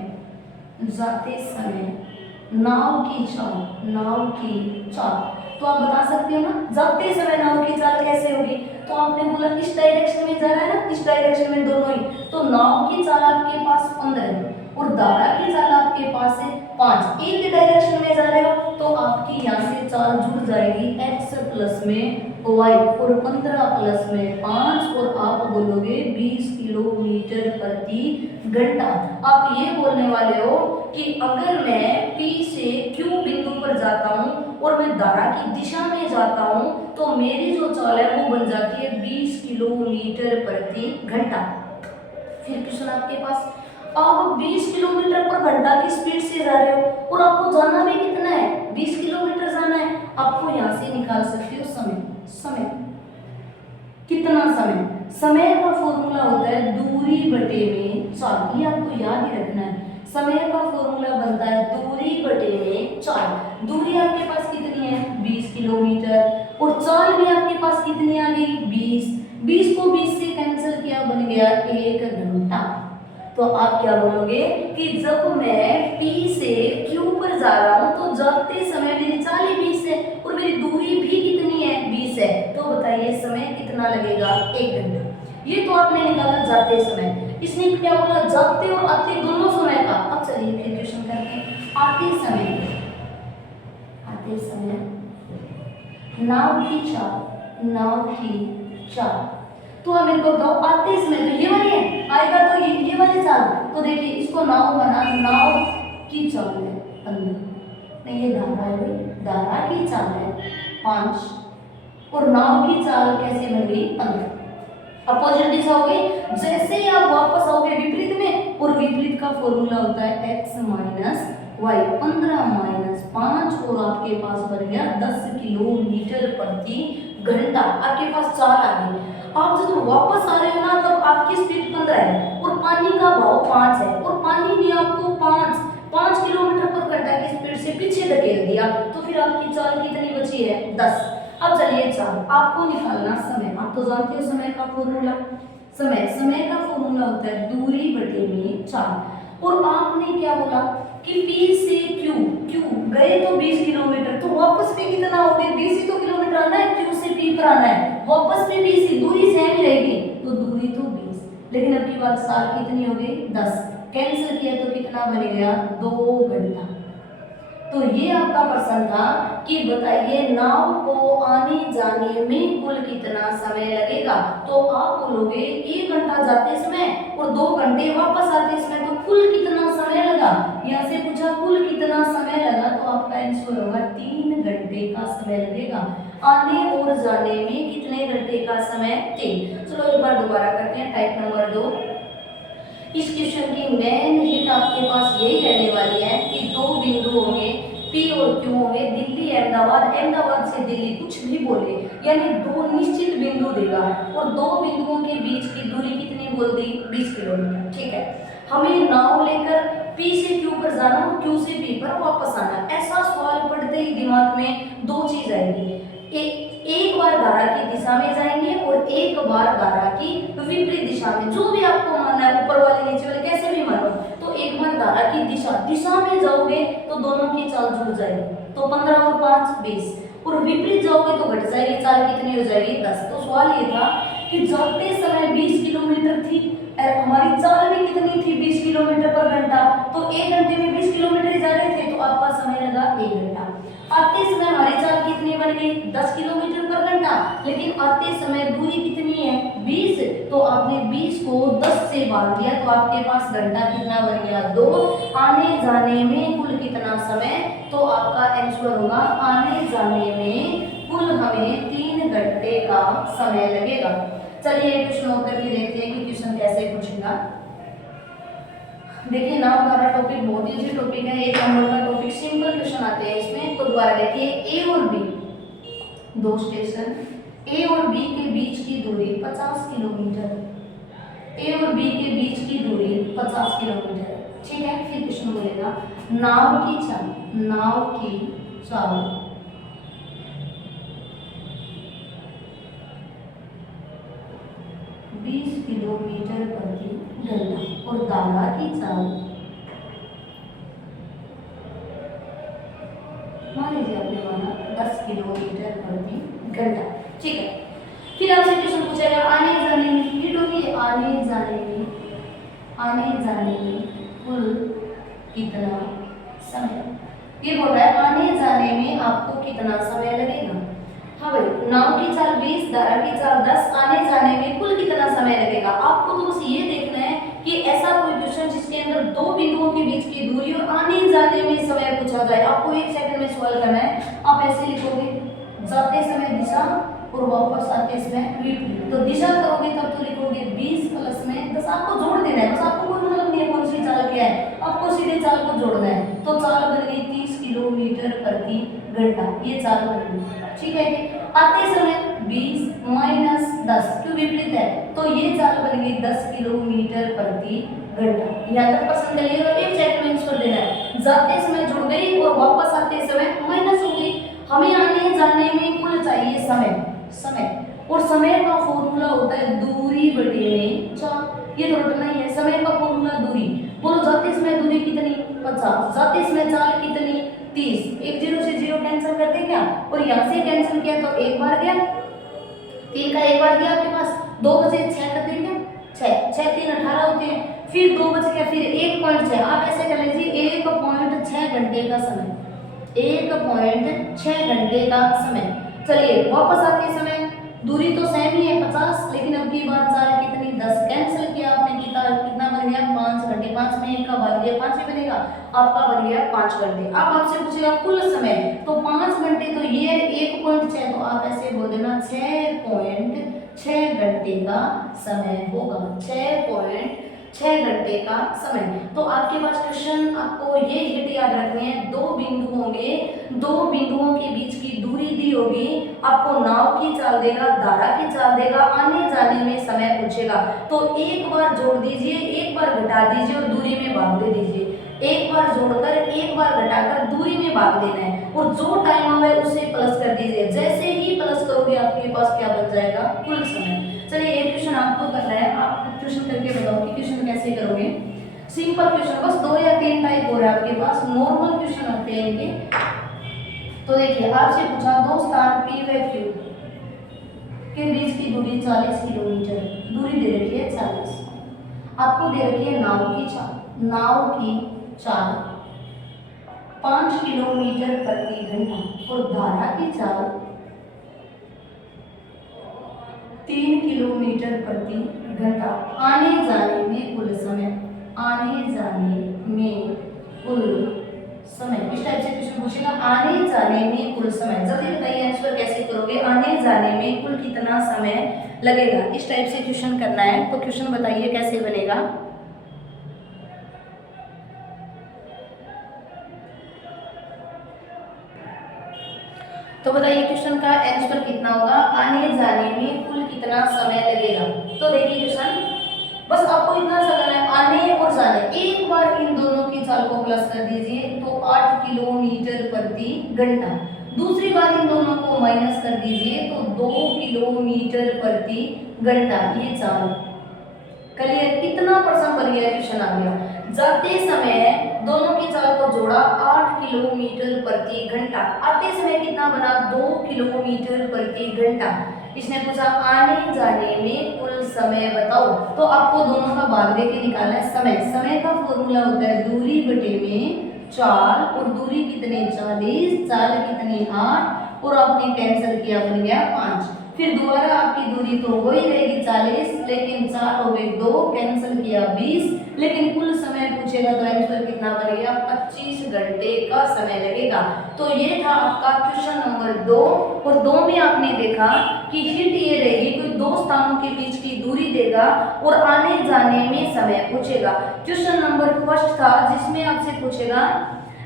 नाव की चाल, तो आप बता सकते हो ना जाते समय नाव की चाल कैसे होगी। तो आपने बोला इस डायरेक्शन में जा रहा है ना, इस डायरेक्शन में दोनों ही, तो नाव की चाल आपके पास 15 है और धारा की चाल आपके पास है 5, एक डायरेक्शन में जा रहे हो, तो आपकी यहाँ से चाल जुड़ जाएगी x प्लस में y और 15 प्लस में 5 और आप बोलोगे 20 किलोमीटर प्रति घंटा। आप ये बोलने वाले हो कि अगर मैं P से Q बिंदु पर जाता हूँ और मैं धारा की दिशा में जाता हूँ तो मेरी जो चाल है वो बन जाती है 20 किलोमीटर प्रति घंटा। फिर क्वेश्चन आपके पास, आप 20 किलोमीटर पर घंटा की स्पीड से जा रहे हो और आपको जाना भी कितना है? 20 किलोमीटर जाना है। आपको यहाँ से निकाल सकते हो समय कितना समय का फॉर्मूला होता है दूरी बटे में चाल। ये आपको याद ही रखना है। समय का फॉर्मूला बनता है दूरी बटे में चाल। दूरी आपके पास कितनी है? 20 किलोमीटर और चाल भी आपके पास कितनी आ गई? 20। 20 को 20 से कैंसिल किया, बन गया 1 घंटा। तो आप क्या बोलोगे कि जब मैं P से Q पर जा रहा हूं तो जाते समय मेरी चाल ही 20 है और मेरी दूरी भी कितनी है, 20 है। तो बताइए समय कितना लगेगा, 1 घंटा। ये तो आपने निकाला जाते समय। इसने क्या बोला, जाते और आते दोनों समय का। अब चलिए फिर क्वेश्चन करते हैं। आते समय नाव की चाल। तो अब मेरे को बताओ, आते समय तो ये वाली है, आएगा तो ये वाली चाल। तो देखिए इसको नाव बना, नाव की चाल है 15, नहीं ये धारा है भाई, धारा की चाल है 5 और नाव की चाल कैसे बन गई 15। अपोजिट दिशा हो गई। जैसे ही आप वापस आओगे विपरीत में, और विपरीत का फॉर्मूला होता है x माइनस वाई, 15 माइनस 5 और आपके पास बन गया 10 किलोमीटर प्रति घंटा। आपके पास चाल आ गई। आप जब वापस आ रहे हो ना तब आपकी स्पीड 15 है और पानी का भाव 5 है और पानी ने आपको 5 किलोमीटर पर घंटा की स्पीड से पीछे धकेल दिया, तो फिर आपकी चाल कितनी बची है, 10। अब चलिए चाल आपको निकालना समय। आप तो जानते हो समय का फॉर्मूला, समय का फॉर्मूला होता है दूरी बटे में चाल। और आपने क्या बोला कि P से Q गए तो 20 किलोमीटर, तो वापस भी कितना हो गया, 20 ही तो किलोमीटर आना है, Q से P पर आना है, वापस भी 20 ही, दूरी सेम ही रहेगी, तो दूरी तो 20, लेकिन अब की बात साल कितनी हो गई, 10। कैंसिल किया तो कितना बन गया, 2 घंटा। तो ये आपका प्रश्न था कि बताइए नाव को आने जाने में कुल कितना समय लगेगा। तो आप बोलोगे 1 घंटा जाते समय और 2 घंटे वापस आते समय, तो कुल कितना समय लगा। यहाँ से पूछा कुल कितना समय लगा, तो आपका आंसर होगा 3 घंटे का समय लगेगा। आने और जाने में कितने घंटे का समय, 3। चलो एक बार दोबारा करते हैं। टाइप नंबर 2, इस क्वेश्चन की मेन हिट आपके पास यही रहने वाली है कि 2 बिंदु होंगे P और Q होंगे, दिल्ली अहमदाबाद से दिल्ली, कुछ भी बोले, यानी 2 निश्चित बिंदु देगा और 2 बिंदुओं के बीच की दूरी कितनी बोल दी, 20 किलोमीटर। ठीक है, हमें नाव लेकर P से Q पर जाना और Q से P पर वापस आना। ऐसा सवाल पढ़ते ही दिमाग में 2 चीज आएगी, एक बार धारा की दिशा में जाएंगे और एक बार धारा की विपरीत दिशा में, जो भी आपको मानना है, ऊपर वाले नीचे वाले कैसे भी मानो। तो एक बार धारा की दिशा में जाओगे तो दोनों की चाल जुड़ जाएगी, तो 15 और 5 20, और विपरीत जाओगे तो घट जाएगी, चाल कितनी हो जाएगी, 10। तो सवाल ये था कि जाते समय 20 किलोमीटर थी, हमारी चाल भी कितनी थी, 20 किलोमीटर पर घंटा, तो 1 घंटे में 20 किलोमीटर जा रहे थे, तो आपका समय लगा 1 घंटा। आते समय हमारी चाल कितनी बन गई, 10 किलोमीटर पर घंटा, लेकिन आते समय दूरी कितनी है, 20, तो आपने 20 को 10 से भाग दिया, तो आपके पास घंटा कितना बन गया, 2। आने जाने में कुल कितना समय, तो आपका आंसर होगा आने जाने में कुल हमें 3 घंटे का समय लगेगा। चलिए क्वेश्चन उत्तर की देखते हैं कि क्वेश्चन कैसे पूछेगा। देखिए नाव धारा टॉपिक बहुत इजी टॉपिक है, 1 नंबर का टॉपिक, सिंपल क्वेश्चन आते हैं इसमें। तो दोबारा देखिए, ए और बी 2 स्टेशन, ए और बी के बीच की दूरी 50 किलोमीटर, ए और बी के बीच की दूरी 50 किलोमीटर। ठीक है, फिर क्वेश्चन बोलेगा नाव की चाल 20 किलोमीटर प्रति घंटा और धारा की चाल मान लीजिए आपने माना 10 किलोमीटर प्रति घंटा। ठीक है, फिर आपसे क्वेश्चन पूछेगा आने जाने में, हिट होगी आने जाने में कुल कितना समय। ये बोल रहा है आने जाने में आपको कितना समय लगेगा। हाँ भाई, नाव की चाल 20, धारा की चाल 10, आने जाने में कुल कितना समय लगेगा। आपको तो बस ये देखना है कि ऐसा कोई क्वेश्चन जिसके अंदर 2 बिंदुओं के बीच की दूरी और आने जाने में समय पूछा जाए। आपको 1 सेकंड में सॉल्व करना है। आप ऐसे लिखोगे, जाते समय दिशा और वापस आते समय विपरीत। तो दिशा करोगे तब तो लिखोगे 20 प्लस में 10, आपको जोड़ देना है, बस आपको कोई मतलब नहीं है कौन सी चाल क्या है, आपको सीधे चाल को जोड़ना है। तो चाल बन गई 30 किलोमीटर प्रति घंटा, ये चाल बन गई। ठीक है, आते समय 20 माइनस 10 क्यों विपरीत है, तो ये चाल बन गई 10 किलोमीटर प्रति घंटा। यहाँ तक पसंद करिएगा, 1 सेकंड में आंसर देना है। जाते समय जुड़ गई और वापस आते समय माइनस हो गई। हमें आने जाने में कुल चाहिए समय और समय का फॉर्मूला होता है दूरी बटे में चाल। ये तो रटना ही है, समय का फॉर्मूला दूरी। बोलो जाते समय दूरी कितनी 50, जाते समय चाल कितनी 30। एक जीरो से जीरो कैंसिल कर दे क्या, और यहाँ से कैंसिल किया तो एक बार गया, 3 का एक बार गया आपके पास, 2 बचे 6 कर देंगे, 6 6 3 18 होते हैं, फिर 2 बच गया, फिर 1.6। आप ऐसे कर लीजिए 1.6 घंटे का समय, 1.6 घंटे का समय। चलिए वापस आते हैं समय, दूरी तो सेम ही है 50, लेकिन अब की बार चाल कितनी 10, कैंसिल किया आपने, कितना बन गया 5 घंटे, 5 में 1 का भाग दिया 5 ही बनेगा, आपका बन गया 5 घंटे। अब आपसे पूछेगा कुल समय, तो 5 घंटे तो ये 1.6, तो आप ऐसे बोल देना 6.6 घंटे का समय होगा, 6.6 घंटे का समय। तो आपके पास क्वेश्चन, आपको ये हिट याद रखने हैं, दो बिंदु होंगे, दो बिंदुओं के बीच की दूरी दी होगी, आपको नाव की चाल देगा, धारा की चाल देगा, आने जाने में समय पूछेगा, तो एक बार जोड़ दीजिए, एक बार घटा दीजिए और दूरी में भाग दे दीजिए। एक बार जोड़कर एक बार घटाकर दूरी में भाग देना है, और जो टाइम आवे उसे प्लस कर दीजिए। जैसे ही प्लस करोगे आपके पास क्या बन जाएगा, कुल समय। चलिए एक क्वेश्चन आपको करना है, आप क्वेश्चन करके बताओ कि क्वेश्चन कैसे करोगे। सिंपल क्वेश्चन, बस 2 या 3 टाइप हो रहा है आपके पास, नॉर्मल क्वेश्चन होते हैं इनके। तो देखिए आपसे पूछा दो स्थान P व Q के बीच की दूरी 40 किलोमीटर, दूरी दे रखी है 40, आपको दे रखी है नाव की चाल, नाव की चाल 5 किलोमीटर प्रति घंटा और धारा की चाल 3 किलोमीटर प्रति घंटा। आने जाने में कुल समय, आने जाने में कुल समय, इस टाइप से क्वेश्चन पूछेगा, आने जाने में कुल समय। जल्दी बताइए आंसर कैसे करोगे, आने जाने में कुल कितना समय लगेगा, इस टाइप से क्वेश्चन करना है। तो क्वेश्चन बताइए कैसे बनेगा। तो बताइए क्वेश्चन का आंसर कितना होगा, आने जाने में कुल कितना समय लगेगा। तो देखिए क्वेश्चन, बस आपको इतना सा करना है, आने और जाने, एक बार इन दोनों की चाल को प्लस कर दीजिए तो 8 किलोमीटर प्रति घंटा, दूसरी बार इन दोनों को माइनस कर दीजिए तो 2 किलोमीटर प्रति घंटा। ये चाल क्लियर, कितना परसेंट बन गया, क्वेश्चन आ गया। जाते समय दोनों की चाल को जोड़ा 8 किलोमीटर प्रति घंटा, आते समय कितना बना 2 किलोमीटर प्रति घंटा। इसने पूछा आने जाने में कुल समय बताओ, तो आपको दोनों का भाग देके निकालना है समय। समय का फॉर्मूला होता है दूरी बटे में चाल, और दूरी कितनी 40, चाल कितनी 8, और आपने कैंसिल किया बन गया 5। फिर दोबारा आपकी दूरी तो वही रहेगी 40, लेकिन 4 हो गए 2, कैंसिल किया 20, लेकिन कुल समय पूछेगा तो आंसर कितना बनेगा 25 घंटे का समय लगेगा। तो ये था आपका क्वेश्चन नंबर 2, और 2 में आपने देखा कि हिंट ये रहेगी कोई दो स्थानों के बीच की दूरी देगा और आने जाने में समय पूछेगा। क्वेश्चन नंबर 1 था जिसमें आपसे पूछेगा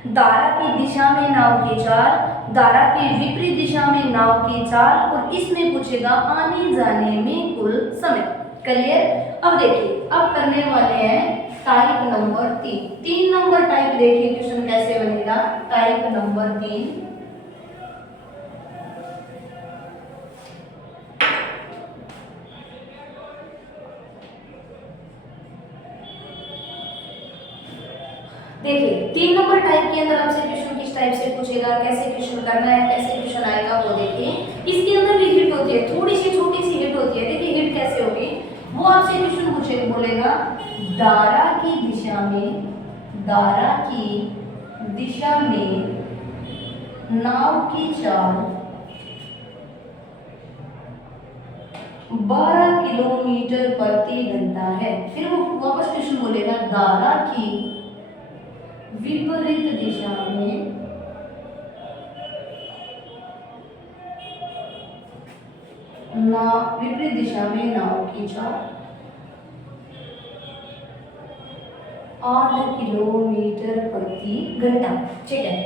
धारा की दिशा में नाव की चाल, धारा की विपरीत दिशा में नाव की चाल, और इसमें पूछेगा आने जाने में कुल समय। क्लियर। अब देखिए अब करने वाले हैं टाइप नंबर 3। 3 नंबर टाइप देखिए क्वेश्चन कैसे बनेगा। टाइप नंबर 3, देखिए 3 नंबर टाइप के अंदर आपसे क्वेश्चन किस टाइप से पूछेगा, कैसे क्वेश्चन करना है, कैसे क्वेश्चन आएगा वो देखिए। इसके अंदर भी हिट होती है, थोड़ी सी छोटी सी हिट होती है। देखिए हिट कैसे होगी, वो आपसे क्वेश्चन पूछेगा, बोलेगा धारा की दिशा में, धारा की दिशा में नाव की चाल 12 किलोमीटर प्रति घंटा है। फिर वो वापस क्वेश्चन बोलेगा धारा की विपरीत दिशा में विपरीत दिशा में नाव की चाल 8 किलोमीटर प्रति घंटा। ठीक है,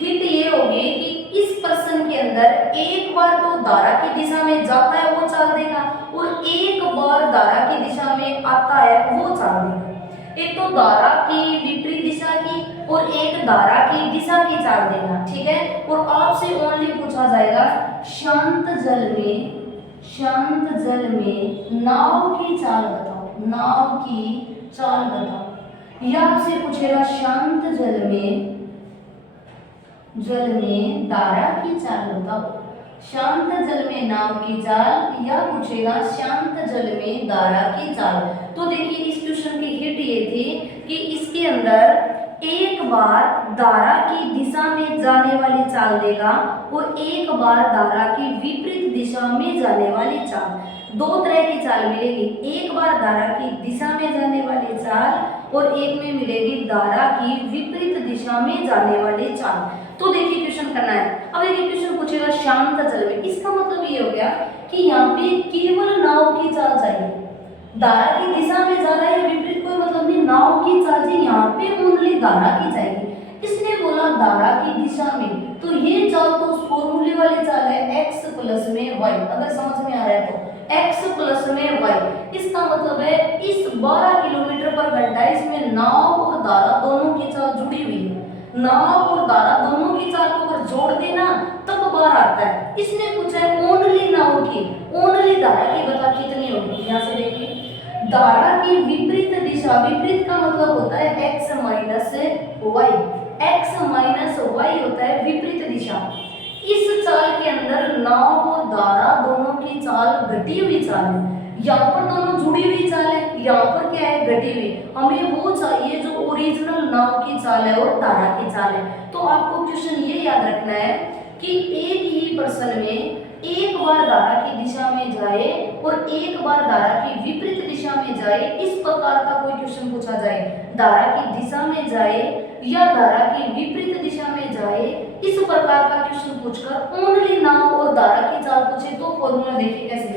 हिंट ये होगी कि इस प्रश्न के अंदर एक बार तो धारा की दिशा में जाता है वो चाल देगा, और एक बार धारा की दिशा में आता है वो चाल देगा। एक तो धारा की विपरीत दिशा की और एक धारा की दिशा की चाल देगा। ठीक है, और आपसे ओनली पूछा जाएगा शांत जल में शांत जल में नाव की चाल बताओ, नाव की चाल बताओ। या आपसे पूछेगा शांत जल में धारा की चाल बताओ। शांत जल में नाव की चाल या पूछेगा शांत जल में धारा की चाल। तो देखिए इस क्वेश्चन की हिट ये थी कि इसके अंदर एक बार धारा की दिशा में जाने वाली चाल देगा और एक बार धारा की विपरीत दिशा में जाने वाली चाल। दो तरह की चाल मिलेगी, एक बार धारा की दिशा में जाने वाली चाल और एक में मिलेगी धारा की विपरीत दिशा में जाने वाली चाल। तो देखिए क्वेश्चन करना है। अब देखिए क्वेश्चन पूछेगा शांत जल में, इसका मतलब ये हो गया कि यहाँ पे केवल नाव की चाल चाहिए, धारा की दिशा में जा रहा है विपरीत कोई मतलब नहीं, नाव की चाल जी यहाँ पे ओनली धारा की चाहिए। इसने बोला धारा की दिशा में, तो ये चाल तो उस फॉर्मूले वाली चाल है x प्लस में y। अगर समझ में आ रहा है तो x प्लस में y, इसका मतलब है इस 12 किलोमीटर पर घंटा इसमें नाव और धारा दोनों की चाल जुड़ी हुई है। नाव और धारा दोनों की चाल को अगर जोड़ देना तब बार आता है। इसने पूछा है ओनली नाव की, ओनली धारा की बता कितनी होगी। यहाँ से देखिए धारा की विपरीत दिशा, विपरीत का मतलब होता है x minus y, x minus y होता है विपरीत दिशा। इस चाल के अंदर नाव और धारा दोनों की चाल घटी हुई चाल है, यहाँ पर दोनों जुड़ी हुई चाल है, यहाँ पर क्या है घटी हुई। हमें वो चाहिए जो ओरिजिनल नाव की चाल है और धारा की चाल है। तो आपको क्वेश्चन ये याद रखना है कि एक ही प्रश्न में एक बार धारा की दिशा में जाए और एक बार धारा की विपरीत दिशा में जाए, इस प्रकार का कोई क्वेश्चन पूछा जाए, धारा की दिशा में जाए या धारा की विपरीत दिशा में जाए, इस प्रकार का क्वेश्चन पूछकर ओनली नाव और धारा की चाल पूछे तो फॉर्मूला देखिए कैसे।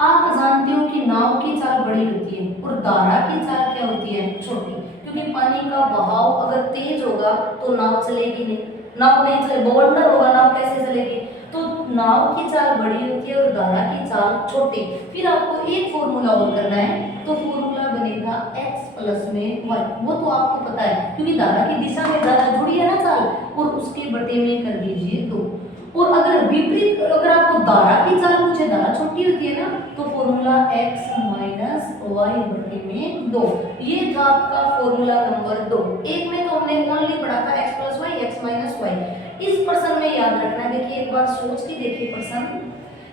आप जानते हो कि नाव की चाल बड़ी होती है और धारा की चाल क्या होती है, छोटी, क्योंकि पानी का बहाव अगर तेज होगा तो नाव चलेगी नहीं, नाव नहीं चले, बवंडर होगा नाव कैसे चलेगी। तो नाव की चाल बड़ी होती है और धारा की चाल छोटी। फिर आपको एक फॉर्मूला और करना है, तो फॉर्मूला बनेगा x प्लस में y। वो तो आपको पता है क्योंकि धारा की दिशा में ज्यादा जुड़ी है ना चाल, और उसके बटे में कर दीजिए 2। और अगर विपरीत, अगर आपको धारा की चाल पूछे, धारा छोटी होती है ना, तो फॉर्मूला x माइनस वाई बटे में 2। ये था आपका फॉर्मूला नंबर 2। एक में तो हमने ओनली पढ़ा था x plus y, x minus y. इस प्रश्न में याद रखना है, देखिए एक बार सोच के देखिए प्रश्न।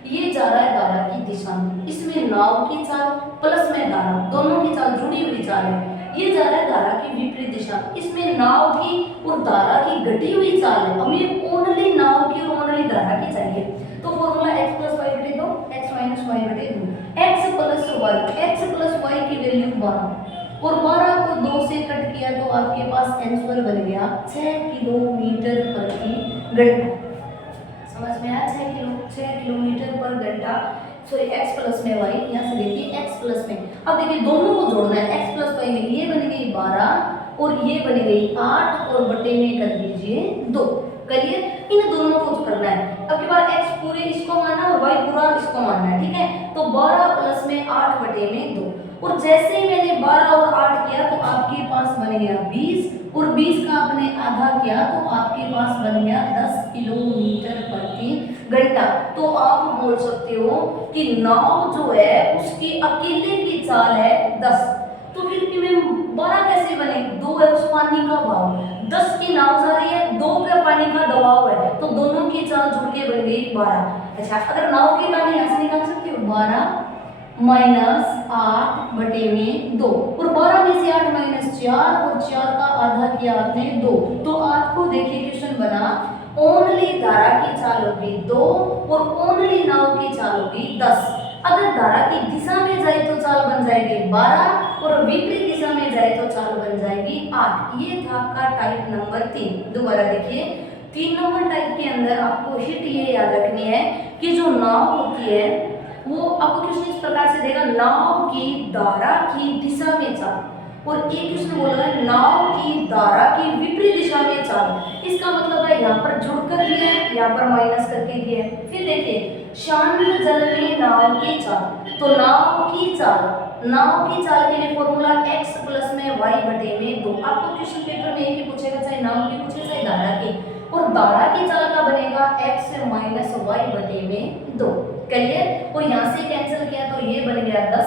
ये जा रहा है धारा की दिशा में, इसमें नाव की चाल प्लस में धारा दोनों की चाल जुड़ी हुई चाल है। ये जा रहा है धारा की विपरीत दिशा, इसमें नाव की और धारा की घटी हुई चाल है। हमें ओनली नाव की और ओनली धारा की चाहिए। तो फॉर्मूला x प्लस वाई बटे 2, x माइनस वाई बटे 2, x प्लस वाई की वैल्यू 12 और 12 को 2 से कट किया तो आपके पास आंसर बन गया 6 किलोमीटर प्रति घंटा। समझ में आया, 6 किलोमीटर पर घंटा। सॉरी x प्लस में y, यहाँ से देखिए x प्लस में, अब देखिए दोनों को जोड़ना है। x प्लस वाई में ये बन गई 12 और ये बन गई 8 और बटे में कर दीजिए 2। करिए, इन दोनों को करना है। अब के बाद x पूरे इसको मानना और y पूरा इसको मानना है, ठीक है। तो 12 प्लस में 8 बटे में 2, और जैसे ही मैंने 12 और 8 किया तो आपके पास बन गया 20 और 20 का आपने आधा किया तो आपके पास बन गया 10 किलोमीटर प्रति घंटा। तो आप बोल सकते हो कि नाव जो है उसकी अकेले की चाल है 10। तो फिर कि मैं 12 कैसे बने, 2 है उस पानी का भाव, 10 की नाव जा रही है, 2 पे पानी का दबाव है, तो दोनों की चाल जुड़ के बन गई 12। अच्छा, अगर नाव की मान यहाँ से निकाल सकते हो 12 माइनस 8 बटे में 2, और 12 में से 8 माइनस 4 और 4 का आधा किया आपने 2। तो आपको देखिए क्वेश्चन बना ओनली धारा की चाल होगी 2 और ओनली नाव की चाल होगी 10। अगर धारा की दिशा में जाए तो चाल बन जाएगी 12 और विपरीत दिशा में जाए तो चाल बन जाएगी 8। ये था आपका टाइप नंबर 3। दोबारा देखिए, 3 नंबर टाइप के अंदर आपको हिट ये याद रखनी है कि जो नाव होती है वो आपको क्वेश्चन इस प्रकार से देगा, नाव की धारा की दिशा में चाल, और एक क्वेश्चन बोला है नाव की धारा की विपरीत दिशा में चाल। इसका मतलब है यहाँ पर जोड़कर दिया है, यहाँ पर माइनस करके दिया है। फिर देखिए शांत जल में नाव की चाल, तो नाव की चाल के लिए फॉर्मूला x प्लस में y बटे में 2। आपको क्वेश्चन पेपर में एक ही पूछेगा, चाहे नाव की पूछे चाहे धारा की, और धारा की चाल का बनेगा x माइनस वाई बटे में 2। क्लियर। और यहाँ से कैंसिल किया तो ये बन गया 10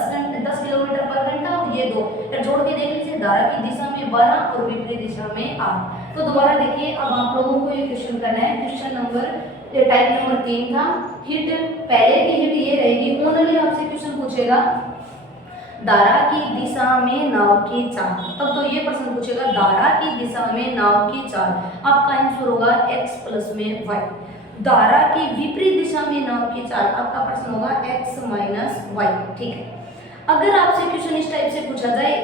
किलोमीटर पर घंटा और ये 2, फिर जोड़ के देख लीजिए, धारा की दिशा में 12 और विपरीत दिशा में 8। तो दोबारा देखिए, अब आप लोगों को ये क्वेश्चन करना है। क्वेश्चन नंबर टाइप नंबर 3 था हिट। पहले की हिट ये रहेगी, ओनली आपसे क्वेश्चन पूछेगा धारा की दिशा में नाव की चाल। तब तो ये प्रश्न पूछेगा धारा की दिशा में नाव की चाल, आपका आंसर होगा x प्लस में y। धारा की विपरीत दिशा में नाव की चाल, आपका प्रश्न होगा x माइनस y। ठीक है। अगर आपसे क्वेश्चन इस टाइप से पूछा जाए,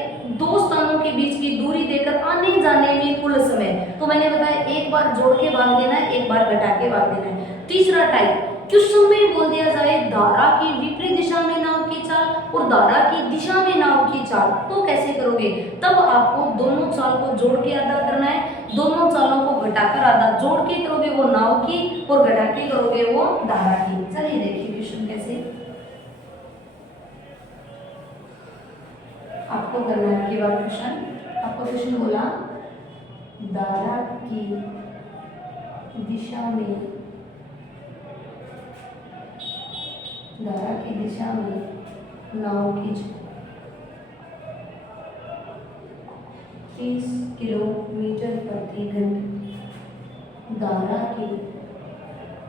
दो स्थानों के बीच की दूरी देकर आने जाने में कुल समय, तो मैंने बताया एक बार जोड़ के भाग देना है, एक बार घटा के भाग देना है। तीसरा टाइप, क्वेश्चन में बोल दिया जाए धारा की विपरीत दिशा में नाव की चाल और धारा की दिशा में नाव की चाल, तो कैसे करोगे? तब आपको दोनों चाल को जोड़ के आधा करना है, दोनों चालों को घटाकर आधा, जोड़ के करोगे वो नाव की और घटा के करोगे वो धारा की। चलिए देखिए क्वेश्चन कैसे आपको करना है। की बार क्वेश्चन आपको क्वेश्चन बोला धारा की दिशा में, धारा की दिशा में नाव की 30 किलोमीटर प्रति घंटे, धारा की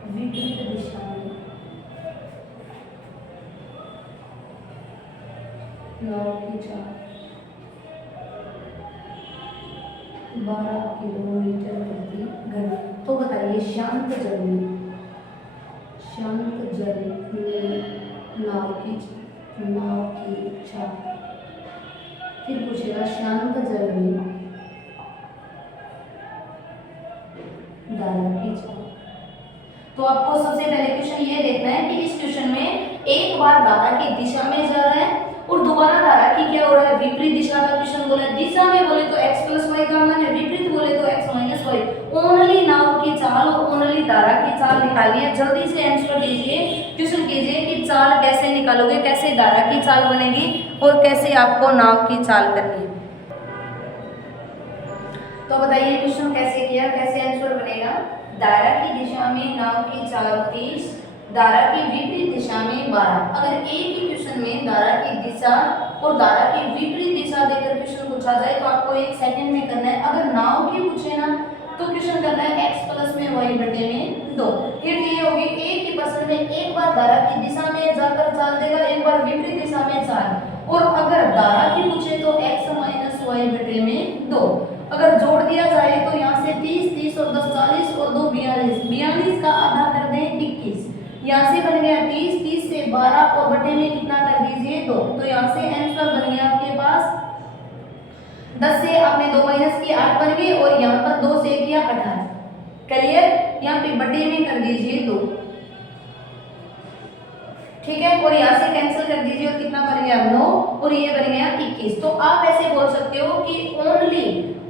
विपरीत दिशा में नाव की चाल 12 किलोमीटर प्रति घंटे। तो बताइए शांत जल में नाव की चाल, फिर पूछेगा शांत जल में धारा की चाल। तो आपको सबसे पहले क्वेश्चन ये देखना है कि इस क्वेश्चन में एक बार धारा की दिशा में जा रहा है और दोबारा धारा की क्या हो रहा है, विपरीत दिशा का क्वेश्चन बोला है। दिशा में बोले तो x प्लस y का मान है, विपरीत बोले तो x माइनस y। ओनली नाव की चाल और ओनली धारा की चाल निकालनी है। जल्दी से आंसर दीजिए, क्वेश्चन कीजिए कि चाल कैसे निकालोगे, कैसे धारा की चाल बनेगी और कैसे आपको नाव की चाल करनी है। तो बताइए क्वेश्चन कैसे किया, कैसे आंसर बनेगा। धारा की दिशा में नाव की चाल 30, धारा की विपरीत दिशा में 12। अगर एक ही क्वेश्चन में धारा की दिशा और धारा की विपरीत दिशा देकर क्वेश्चन पूछा जाए तो आपको 1 सेकंड में करना है। अगर नाव की पूछे ना तो क्वेश्चन करना है x प्लस में y बटे में 2। फिर ये होगी एक ही प्रश्न में एक बार धारा की दिशा में जाकर चाल देगा, एक बार विपरीत दिशा में चाल। और अगर धारा की पूछे तो x माइनस y बटे में 2। अगर जोड़ दिया जाए तो यहाँ से 30, 30 और 10 40 और 2 42, 42 का आधा कर दें 21। यहाँ से बन गया 30, 30 से 12 और बटे में कितना कर दीजिए 2। तो यहाँ से आंसर बन गया आपके पास 10 से आपने 2 माइनस किया 8 बन गए और यहाँ पर 2 से किया 18। क्लियर। यहाँ पे बटे में कर दीजिए 2। ठीक है। और यहाँ से कैंसिल कर दीजिए और कितना बन गया 9 और ये बन गया 21। तो आप ऐसे बोल सकते हो कि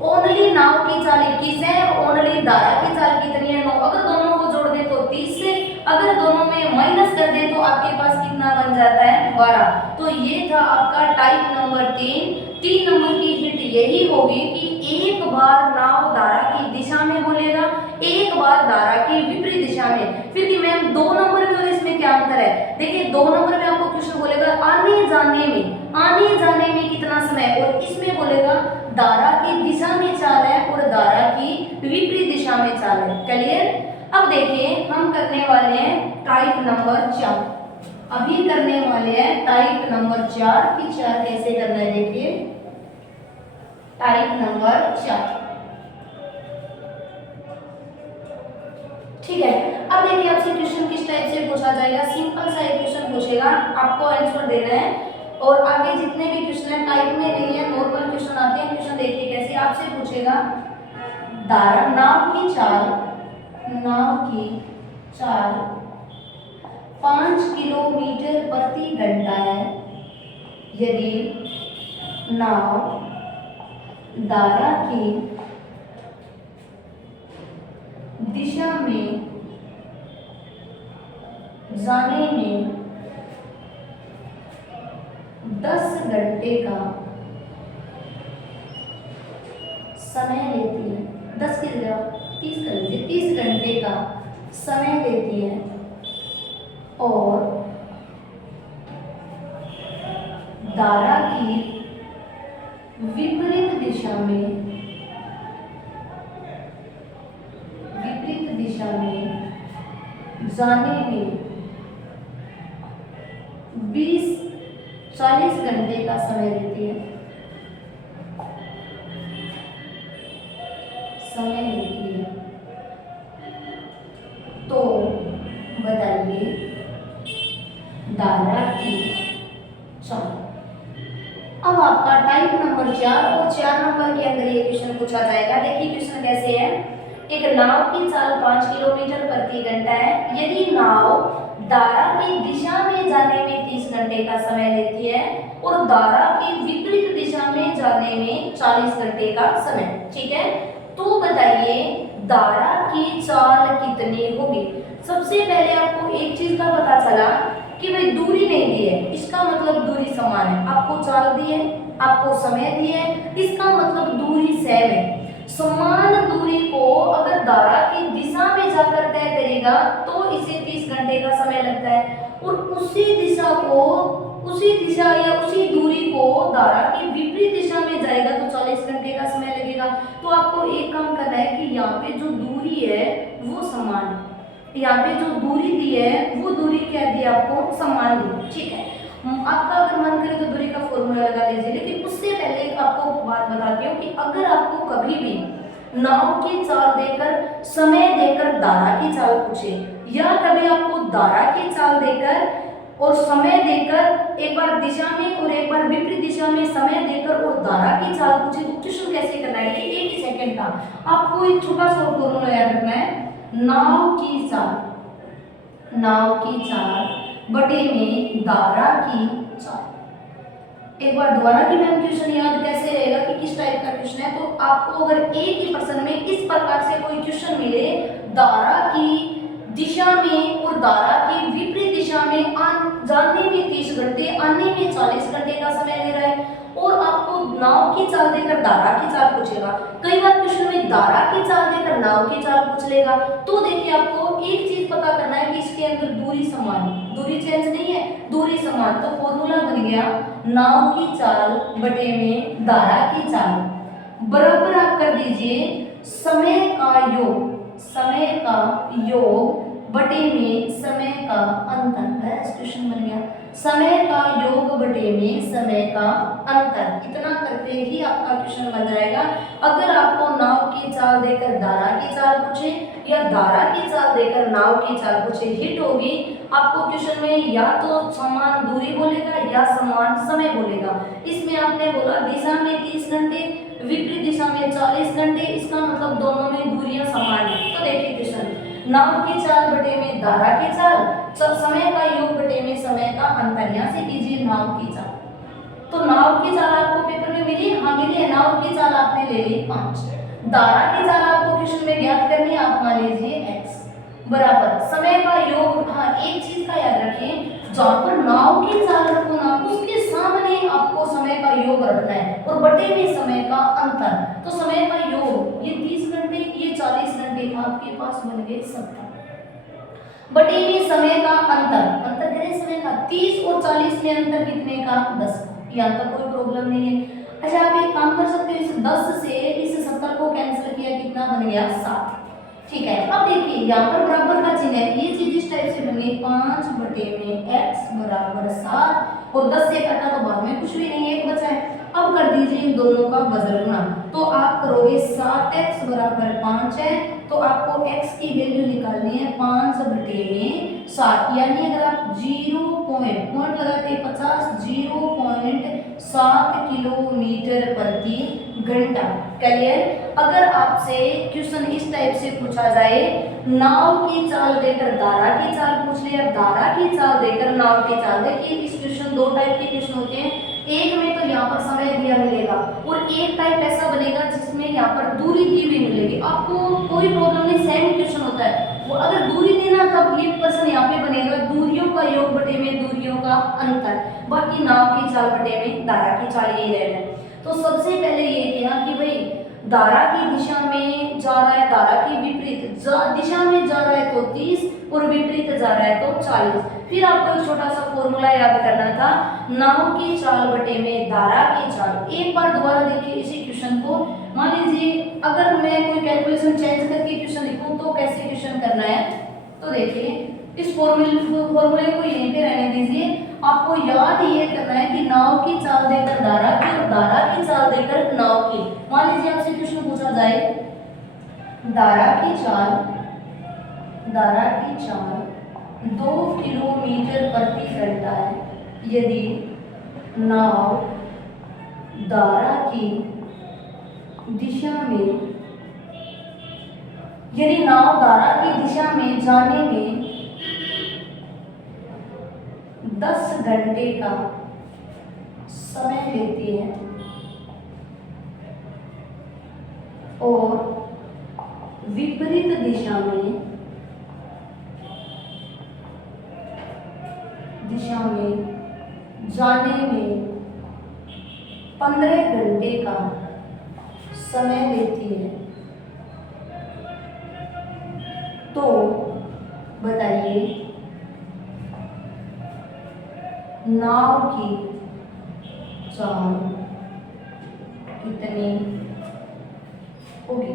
ओनली नाव की चाल 21 है और ओनली धारा की चाल कितनी है 9। अगर दोनों को जोड़ दे तो 30 से, अगर दोनों में माइनस कर दे तो आपके पास कितना बन जाता है 12। तो ये था आपका टाइप नंबर 3 नंबर की हिट यही होगी कि एक बार नाव धारा की दिशा में बोलेगा, एक बार धारा की विपरीत दिशा में। फिर कि मैम 2 नंबर में और इसमें क्या अंतर है? देखिए 2 नंबर में आपको क्वेश्चन बोलेगा आने जाने में कितना समय, और इसमें बोलेगा धारा की दिशा में चाल है और धारा की विपरीत दिशा में चाल है। क्लियर। अब देखिए हम करने वाले हैं टाइप नंबर 4। अभी करने वाले हैं टाइप नंबर 4 की 4 कैसे करना है। देखिए टाइप नंबर 4। ठीक है। अब देखिए आपसे क्वेश्चन किस टाइप से पूछा जाएगा। सिंपल सा एक क्वेश्चन पूछेगा, आपको आंसर देना है। और आगे जितने भी क्वेश्चन है टाइप में नहीं है, नॉर्मल क्वेश्चन आते हैं। क्वेश्चन देखिए कैसे आपसे पूछेगा धारा नाव की चाल 5 किलोमीटर प्रति घंटा है यदि नाव धारा की दिशा में जाने में 10 घंटे का समय लेती है। 10 की जगह 30 कर लीजिए, 30 घंटे का समय लेती है और धारा की विपरीत दिशा में जाने में 40 घंटे का समय लेती है, तो बताइए धारा की चाल। अब आपका टाइप नंबर 4 और 4 नंबर के अंदर ये क्वेश्चन पूछा जाएगा। देखिए क्वेश्चन कैसे है। एक नाव की चाल 5 किलोमीटर प्रति घंटा है। यदि नाव धारा की दिशा में जाने में 30 घंटे का समय लेती है और धारा की विपरीत दिशा में जाने में 40 घंटे का समय, ठीक है, तो बताइए धारा की चाल कितनी होगी। सबसे पहले आपको एक चीज का पता चला कि भाई दूरी नहीं दी है, इसका मतलब दूरी समान है। आपको चाल दी है, आपको समय दी है, इसका मतलब दूरी सेम है। समान दूरी को अगर धारा की दिशा में जाकर तय करेगा तो इसे 30 घंटे का समय लगता है, और उसी दिशा या उसी दूरी को धारा की विपरीत दिशा में जाएगा तो 40 घंटे का समय लगेगा। तो आपको एक काम करना है कि यहाँ पे जो दूरी है वो समान है, यहाँ पे जो दूरी दी है वो दूरी क्या दी आपको, समान दी, ठीक है। आपका अगर मन करे तो दूरी का फॉर्मूला लगा लीजिए, लेकिन उससे पहले एक आपको बात बताती हूँ कि अगर आपको कभी भी नाव की चाल देकर समय देकर धारा की चाल पूछे, या कभी आपको धारा की चाल देकर और समय देकर एक बार दिशा में और एक बार विपरीत दिशा में समय देकर और धारा की चाल पूछे, तो क्वेश्चन कैसे करना है कि एक ही सेकंड का आपको एक छोटा सा फॉर्मूला याद रखना है। नाव की चाल बटे में धारा की चाल। एक बार दोबारा की मैम क्वेश्चन याद कैसे रहेगा कि किस टाइप का क्वेश्चन है। तो आपको अगर एक ही प्रश्न में इस प्रकार से कोई क्वेश्चन मिले, धारा की दिशा में और धारा की विपरीत दिशा में जाने में 30 घंटे, आने में 40 घंटे का समय ले रहा है, और आपको नाव की चाल देकर धारा की चाल पूछेगा। कई बार क्वेश्चन में धारा की चाल देकर नाव की चाल पूछ लेगा। तो देखिए आपको एक चीज पता करना है कि इसके अंदर दूरी समान है, दूरी चेंज नहीं है, दूरी समान। तो फॉर्मूला बन गया नाव की चाल बटे में धारा की चाल बराबर आप कर दीजिए समय का योग बटे में समय का अंतर। बेस्ट क्वेश्चन बन गया, समय का योग बटे में समय का अंतर। इतना करते ही आपका क्वेश्चन बन जाएगा। अगर आपको नाव की चाल देकर धारा की चाल पूछे या धारा की चाल देकर नाव की चाल पूछे, हिट होगी आपको क्वेश्चन में या तो समान दूरी बोलेगा या समान समय बोलेगा। इसमें आपने बोला दिशा में 30 घंटे, विपरीत दिशा में 40 घंटे, इसका मतलब दोनों में दूरियां समान है। तो देखिए क्वेश्चन, नाव की चाल बटे में धारा की चाल, समय का योग बटे में समय का अंतर। यहाँ से कीजिए नाव की चाल। तो नाव की चाल आपको पेपर में मिली, हाँ मिली है। नाव की चाल आपने ले ली 5। धारा की चाल आपको क्वेश्चन में ज्ञात करनी है, आप मान लीजिए x बराबर समय का योग। हाँ एक चीज का याद रखें, जहाँ पर नाव की चाल रखो ना उसके सामने आपको समय का योग रखना है और बटे में समय का अंतर। तो समय का योग ये 30 घंटे, ये 40 घंटे, आपके पास बन गए 70। बटे में समय का अंतर करें समय का, 30 और 40 में अंतर कितने का, 10 का। यहाँ तक कोई प्रॉब्लम नहीं है। अच्छा आप एक काम कर सकते हो, इस 10 से इस 70 को कैंसिल किया, कितना बन गया 7, ठीक है। अब देखिए यहाँ पर बराबर का चिन्ह है, ये चीज इस टाइप से बनी 5 बटे में x बराबर 7 और 10 से कटा तो बाद में कुछ भी नहीं है, एक बचा है। अब कर दीजिए इन दोनों का बजर गुना, तो आप करोगे 7x बराबर 5 है, तो आपको x की वैल्यू निकालनी है 5 बटे में 7, यानी अगर आप 0 लगाते 50 0.7 किलोमीटर प्रति घंटा। क्लियर। अगर आपसे क्वेश्चन इस टाइप से पूछा जाए, नाव की चाल देकर धारा की चाल पूछ ले, या धारा की चाल देकर नाव की चाल। देखिए इस क्वेश्चन दो टाइप के क्वेश्चन होते हैं, एक में तो यहाँ पर समय दिया मिलेगा और एक टाइप ऐसा बनेगा जिसमें यहाँ पर दूरी दी हुई मिलेगी। आपको कोई प्रॉब्लम नहीं, सेम क्वेश्चन होता है वो। अगर दूरी देना तब ये प्रश्न यहाँ पे बनेगा दूरियों का योग बटे में दूरियों का अंतर, बाकी नाव की चाल बटे में धारा की चाल, यही रहना है। तो सबसे पहले ये किया कि भाई धारा की दिशा में जा रहा है, धारा की विपरीत दिशा में जा रहा है तो 30 और विपरीत जा रहा है तो 40। फिर आपको एक छोटा सा फॉर्मूला याद करना था, नाव की चाल बटे में धारा की चाल। एक बार दोबारा देखिए इसी क्वेश्चन को। मान लीजिए अगर मैं कोई कैलकुलेशन चेंज करके क्वेश्चन लिखूं तो कैसे क्वेश्चन करना है, तो देखिए इस फॉर्मूले को यहीं पे रहने दीजिए। आपको याद ये करना है कि नाव की चाल देकर धारा की और धारा की चाल देकर नाव की। मान लीजिए आपसे क्वेश्चन पूछा जाए, धारा की चाल 2 किलोमीटर प्रति घंटा है, यदि नाव धारा की दिशा में जाने में 10 घंटे का समय लेती है और विपरीत दिशा में जाने में 15 घंटे का समय लेती है, तो बताइए नाव की चाल कितनी होगी?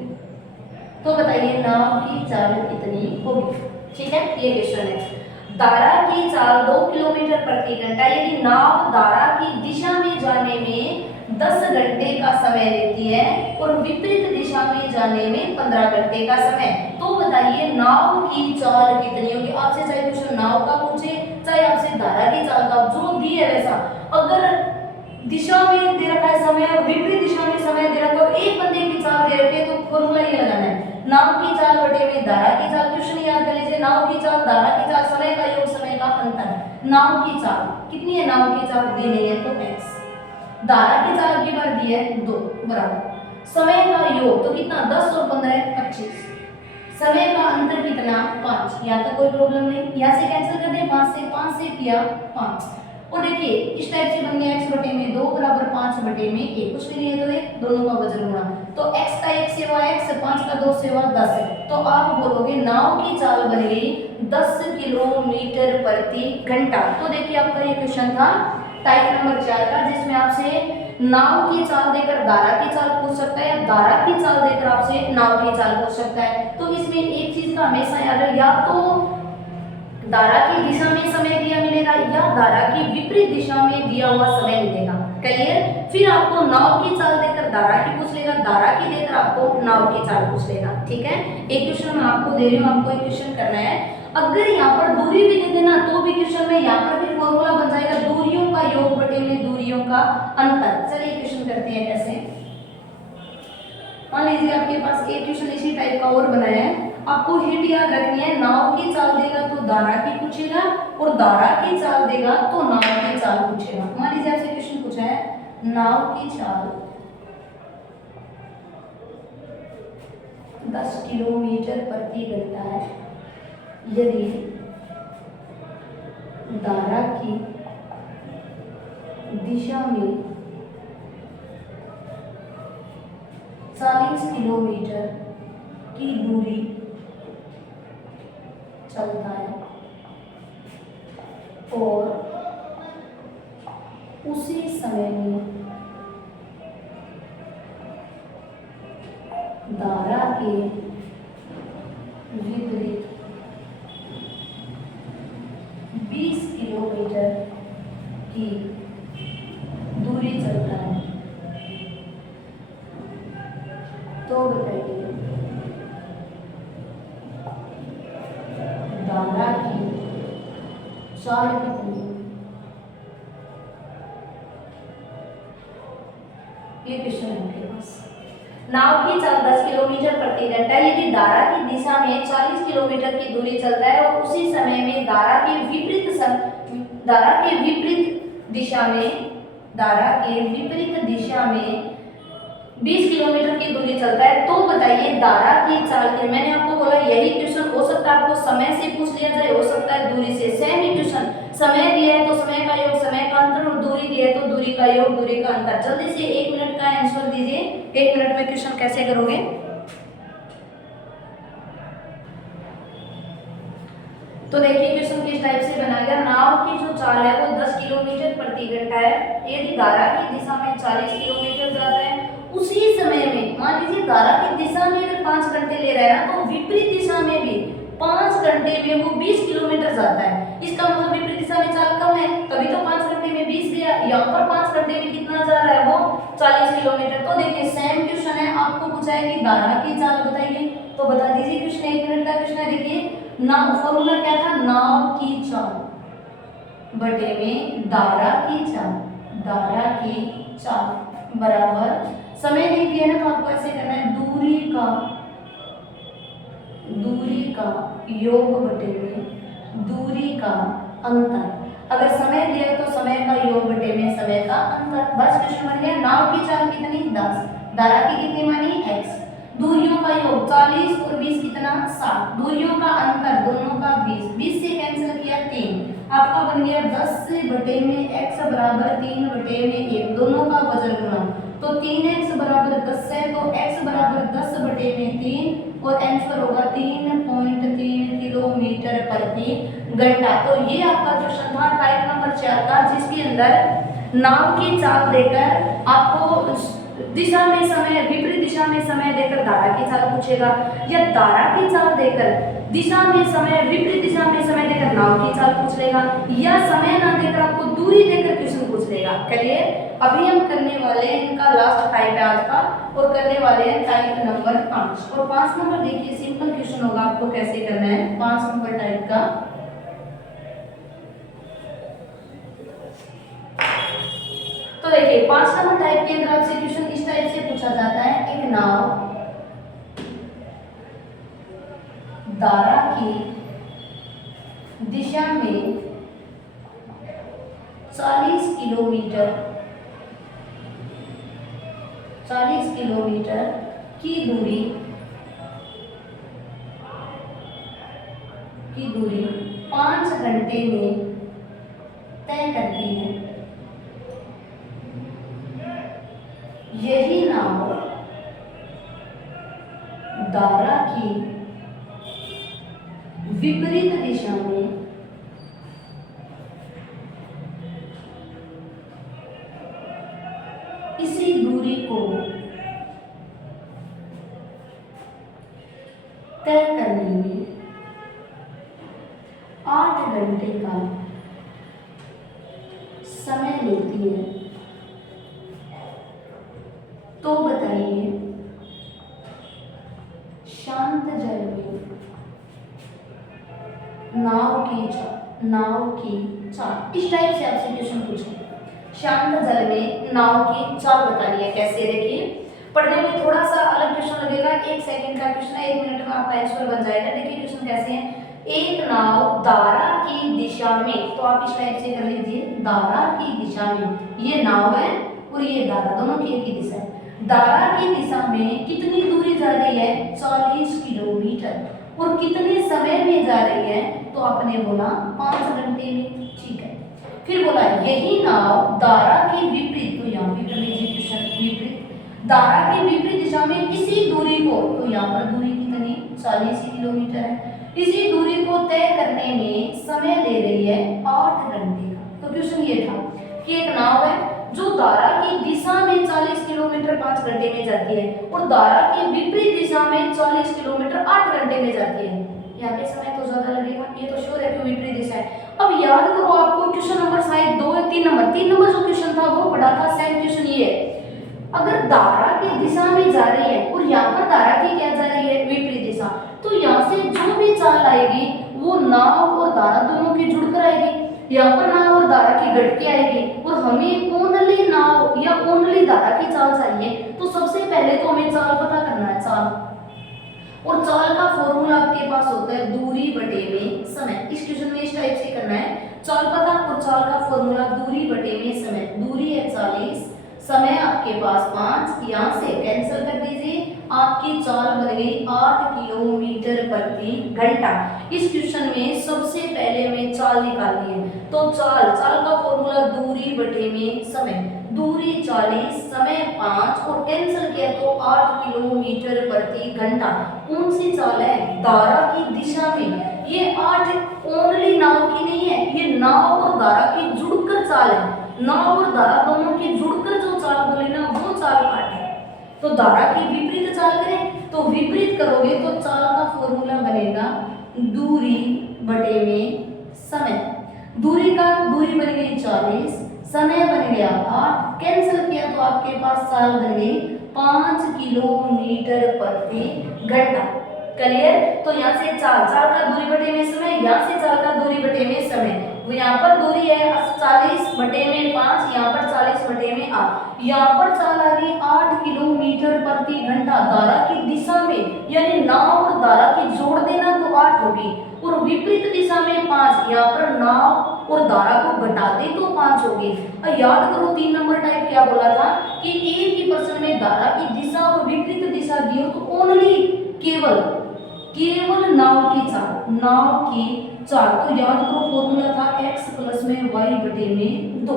तो बताइए नाव की चाल कितनी होगी? ठीक है, ये क्वेश्चन है। धारा की चाल 2 किलोमीटर प्रति घंटा, यदि नाव धारा की दिशा में जाने में 10 घंटे का समय लेती है और विपरीत दिशा में जाने में 15 घंटे का समय, तो बताइए नाव की चाल कितनी होगी? आपसे चाहे क्वेश्चन नाव का पूछे, चाहे आपसे धारा की चाल का, जो दी है वैसा, अगर दिशा में दे रखा है समय और विपरीत दिशा में समय दे रखा है, एक बंदे की चाल दे रखी है, तो फॉर्मूला ये लगाना है, नाव की चाल बटे में धारा की चाल। क्वेश्चन याद कर लीजिए, नाव की चाल, धारा की चाल, समय का योग, समय का अंतर। नाव की चाल कितनी है? नाव की चाल दी नहीं है तो x, धारा की चाल की बार दी है 2 बराबर समय का योग, तो कितना 10 और 15 25, समय का अंतर कितना 5। यहाँ तक कोई प्रॉब्लम नहीं, यहाँ से कैंसिल कर दें, 5 से किया 5, और देखिए इस टाइप से बन गया x बटे में 2 बराबर 5 बटे में 1, कुछ भी नहीं है तो एक, दोनों का वजन गुणा, तो x का 1 से हुआ x, 5 का 2 से हुआ 10 है, तो आप बोलोगे नाव की चाल बन गई 10 किलोमीटर प्रति घंटा। तो देखिए आपका ये क्वेश्चन था टाइप नंबर 4 का, जिसमें आपसे नाव की चाल देकर धारा की चाल पूछ सकता है, या धारा की चाल देकर आपसे नाव की चाल पूछ सकता है। तो इसमें एक चीज का हमेशा याद है, या तो धारा की दिशा में समय दिया मिलेगा या धारा की विपरीत दिशा में दिया हुआ समय मिलेगा। क्लियर? फिर आपको नाव की चाल देकर धारा की पूछ लेगा, धारा की देकर आपको नाव की चाल पूछ लेगा। ठीक है, एक क्वेश्चन मैं आपको दे रही हूँ, आपको एक क्वेश्चन करना है। अगर यहाँ पर दूरी भी दे देना तो भी क्वेश्चन में यहाँ पर फिर फॉर्मूला बन जाएगा दूरियों का योग बटे में दूरियों का अंतर। चलिए क्वेश्चन करते हैं कैसे। मान लीजिए आपके पास एक क्वेश्चन इसी टाइप का और बनाया है, आपको हिट याद रखनी है, नाव की चाल देगा तो धारा की पूछेगा और धारा की चाल देगा तो नाव की चाल पूछेगा। मान लीजिए आपसे क्वेश्चन पूछा है, नाव की चाल 10 किलोमीटर प्रति घंटा है, यदि धारा की दिशा में 40 किलोमीटर की दूरी चलता है और उसी समय में धारा के विपरीत 20 किलोमीटर की दूरी चलता है, तो बताइए धारा की चाल कितनी? ये क्वेश्चन है आपके पास। नाव की चाल 10 किलोमीटर प्रति घंटा, यदि धारा की दिशा में 40 किलोमीटर की दूरी चलता है और उसी समय में धारा के विपरीत दिशा में 20 किलोमीटर की दूरी चलता है, तो बताइए धारा की चाल की। मैंने आपको बोला यही क्वेश्चन हो सकता है आपको समय से पूछ लिया जाए, हो सकता है दूरी से। सेम ही क्वेश्चन समय दिया है तो समय का योग समय का अंतर, और दूरी दिया है तो दूरी का योग दूरी का अंतर। जल्दी से 1 मिनट का आंसर दीजिए। 1 मिनट में क्वेश्चन कैसे करोगे? तो देखिए क्वेश्चन किस टाइप से बनाएगा। नाव की जो चाल है वो 10 किलोमीटर प्रति घंटा है। यदि धारा की दिशा में 40 किलोमीटर जाता है, उसी समय में मान लीजिए धारा की दिशा में अगर 5 घंटे ले रहा है ना, तो विपरीत दिशा में भी 5 घंटे में वो 20 किलोमीटर जाता है। इसका मतलब विपरीत दिशा में चाल कम है, तभी तो 5 घंटे में 20 गया। यहाँ पर 5 घंटे में कितना जा रहा है? वो 40 किलोमीटर। तो देखिए सेम क्वेश्चन है, आपको पूछा है कि धारा की चाल बताइए, तो बता दीजिए। क्वेश्चन 1 मिनट का क्वेश्चन है। देखिए नाव, फॉर्मूला क्या था? नाव की चाल बटे में धारा की चाल, धारा की चाल बराबर, समय नहीं दिया ना तो आपको ऐसे करना है, दूरी का योग बटे में दूरी का अंतर। अगर समय दिया तो समय का योग बटे में समय का अंतर। बस क्वेश्चन बन गया। नाव की चाल कितनी? 10, धारा की कितनी मानी? x, दूरियों का योग 40 और 20 कितना? 60, दूरियों का अंतर दोनों का 20, 20 से कैंसिल किया 3, आपका बन गया 10 बटे में x बराबर 3 बटे में 1, दोनों का वजन गुना, तो 3x बराबर 10 है, तो x बराबर 10 बटे में 3 और आंसर होगा 3.3 किलोमीटर प्रति घंटा। तो ये आपका क्वेश्चन था टाइप नंबर 4 का, जिसके अंदर नाव की चाल देकर आपको दिशा में समय, विपरीत दिशा में समय देकर धारा की चाल पूछेगा, या धारा की चाल देकर दिशा में समय, विपरीत दिशा में समय देकर नाव की चाल पूछ लेगा, या समय ना देकर आपको दूरी देकर क्वेश्चन पूछ लेगा। क्लियर? अभी हम करने वाले हैं, इनका लास्ट टाइप है आज का, और करने वाले हैं टाइप नंबर 5। और 5 नंबर देखिए सिंपल क्वेश्चन होगा, आपको कैसे करना है 5 नंबर टाइप का। तो देखिए 5 नंबर टाइप के अंदर आपसे क्वेश्चन इस टाइप से पूछा जाता है, एक नाव धारा की दिशा में 40 किलोमीटर की दूरी 5 घंटे में तय करती है। यही नाव धारा की विपरीत दिशा में इसी दूरी को तय करने में 8 घंटे का समय लेती है। तो बताइए शांत जल में नाव की चाल, इस टाइप से आपसे क्वेश्चन पूछे। शांत जल में नाव की चाल बतानी है, कैसे? देखिए पढ़ने में थोड़ा सा अलग क्वेश्चन लगेगा, 1 सेकंड का क्वेश्चन है, 1 मिनट में आपका आंसर बन जाएगा। देखिए क्वेश्चन कैसे है, एक नाव धारा की दिशा में, तो आप इस टाइप से कर लीजिए, धारा की दिशा में, ये नाव है और ये धारा, दोनों की एक ही दिशा है। धारा की दिशा में कितनी दूरी जा रही है? 40 किलोमीटर। और कितने समय में जा रही है? तो आपने बोला 5 घंटे में। ठीक है, फिर बोला यही नाव धारा की विपरीत, तो यहाँ भी कर लीजिए क्वेश्चन, विपरीत, धारा की विपरीत दिशा में इसी दूरी को, तो यहाँ पर दूरी कितनी? 40 किलोमीटर है। इसी दूरी को तय करने में समय ले रही है 8 घंटे का। तो क्वेश्चन ये था कि एक नाव है जो धारा की दिशा में 40 किलोमीटर 5 घंटे में जाती है, और धारा की विपरीत दिशा में 40 किलोमीटर 8 घंटे में जाती है। यहाँ पे समय तो ज्यादा लगेगा, ये तो श्योर है कि विपरीत दिशा है। अब याद करो, आपको क्वेश्चन नंबर शायद 2 या 3 नंबर जो क्वेश्चन था वो पढ़ा था, सेम क्वेश्चन ये है। अगर धारा की दिशा में जा रही है और यहाँ पर धारा की क्या जा रही है? विपरीत दिशा, तो यहाँ से जो भी चाल आएगी वो नाव और धारा दोनों की जुड़कर आएगी। यहाँ पर नाव और धारा की घट के आएगी, और हमें ओनली नाव या ओनली धारा की चाल चाहिए। तो सबसे पहले तो हमें चाल पता करना है, चाल, और चाल का फॉर्मूला आपके पास होता है दूरी बटे में समय। इस क्वेश्चन में इस टाइप से करना है, चाल पता और चाल का फॉर्मूला दूरी बटे में समय। दूरी है 40, समय आपके पास 5, यहाँ से कैंसिल कर दीजिए, आपकी चाल बन गई 8 किलोमीटर प्रति घंटा। इस क्वेश्चन में सबसे पहले हमें चाल निकालनी है। तो चाल का फॉर्मूला दूरी बटे में समय। दूरी 40, समय 5 और कैंसिल किया तो 8 किलोमीटर प्रति घंटा। कौन सी चाल है? धारा की दिशा में। ये 8 ओनली नाव की नहीं है, ये नाव और धारा की जुड़कर चाल है। नाव और धारा दोनों की जुड़कर जो चाल बोले ना, वो चाल 8 है। तो धारा की विपरीत चाल करें, तो विपरीत करोगे तो चाल का फॉर्मूला बनेगा दूरी बटे में समय। दूरी बन गई 40, समय बन गया 8, कैंसिल किया तो आपके पास चाल बन गई 5 किलोमीटर प्रति घंटा। क्लियर? तो यहाँ से चाल का दूरी बटे में समय, यहाँ से चाल का दूरी बटे में समय। वो यहाँ पर दूरी है 40 बटे में 5, यहाँ पर 40 बटे में 8। यहाँ पर चाल आ गई 8 किलोमीटर प्रति घंटा धारा की दिशा में, यानी नाव और धारा की जोड़ देना तो 8 होगी, और विपरीत दिशा में 5। यहाँ पर नाव और धारा को घटा दे तो 5 होगी। और याद करो 3 नंबर टाइप क्या बोला था कि एक ही प्रश्न में धारा की दिशा और विपरीत दिशा दी हो तो ओनली केवल नाव की चाल। तो याद करो फॉर्मूला था x प्लस में y बटे में 2।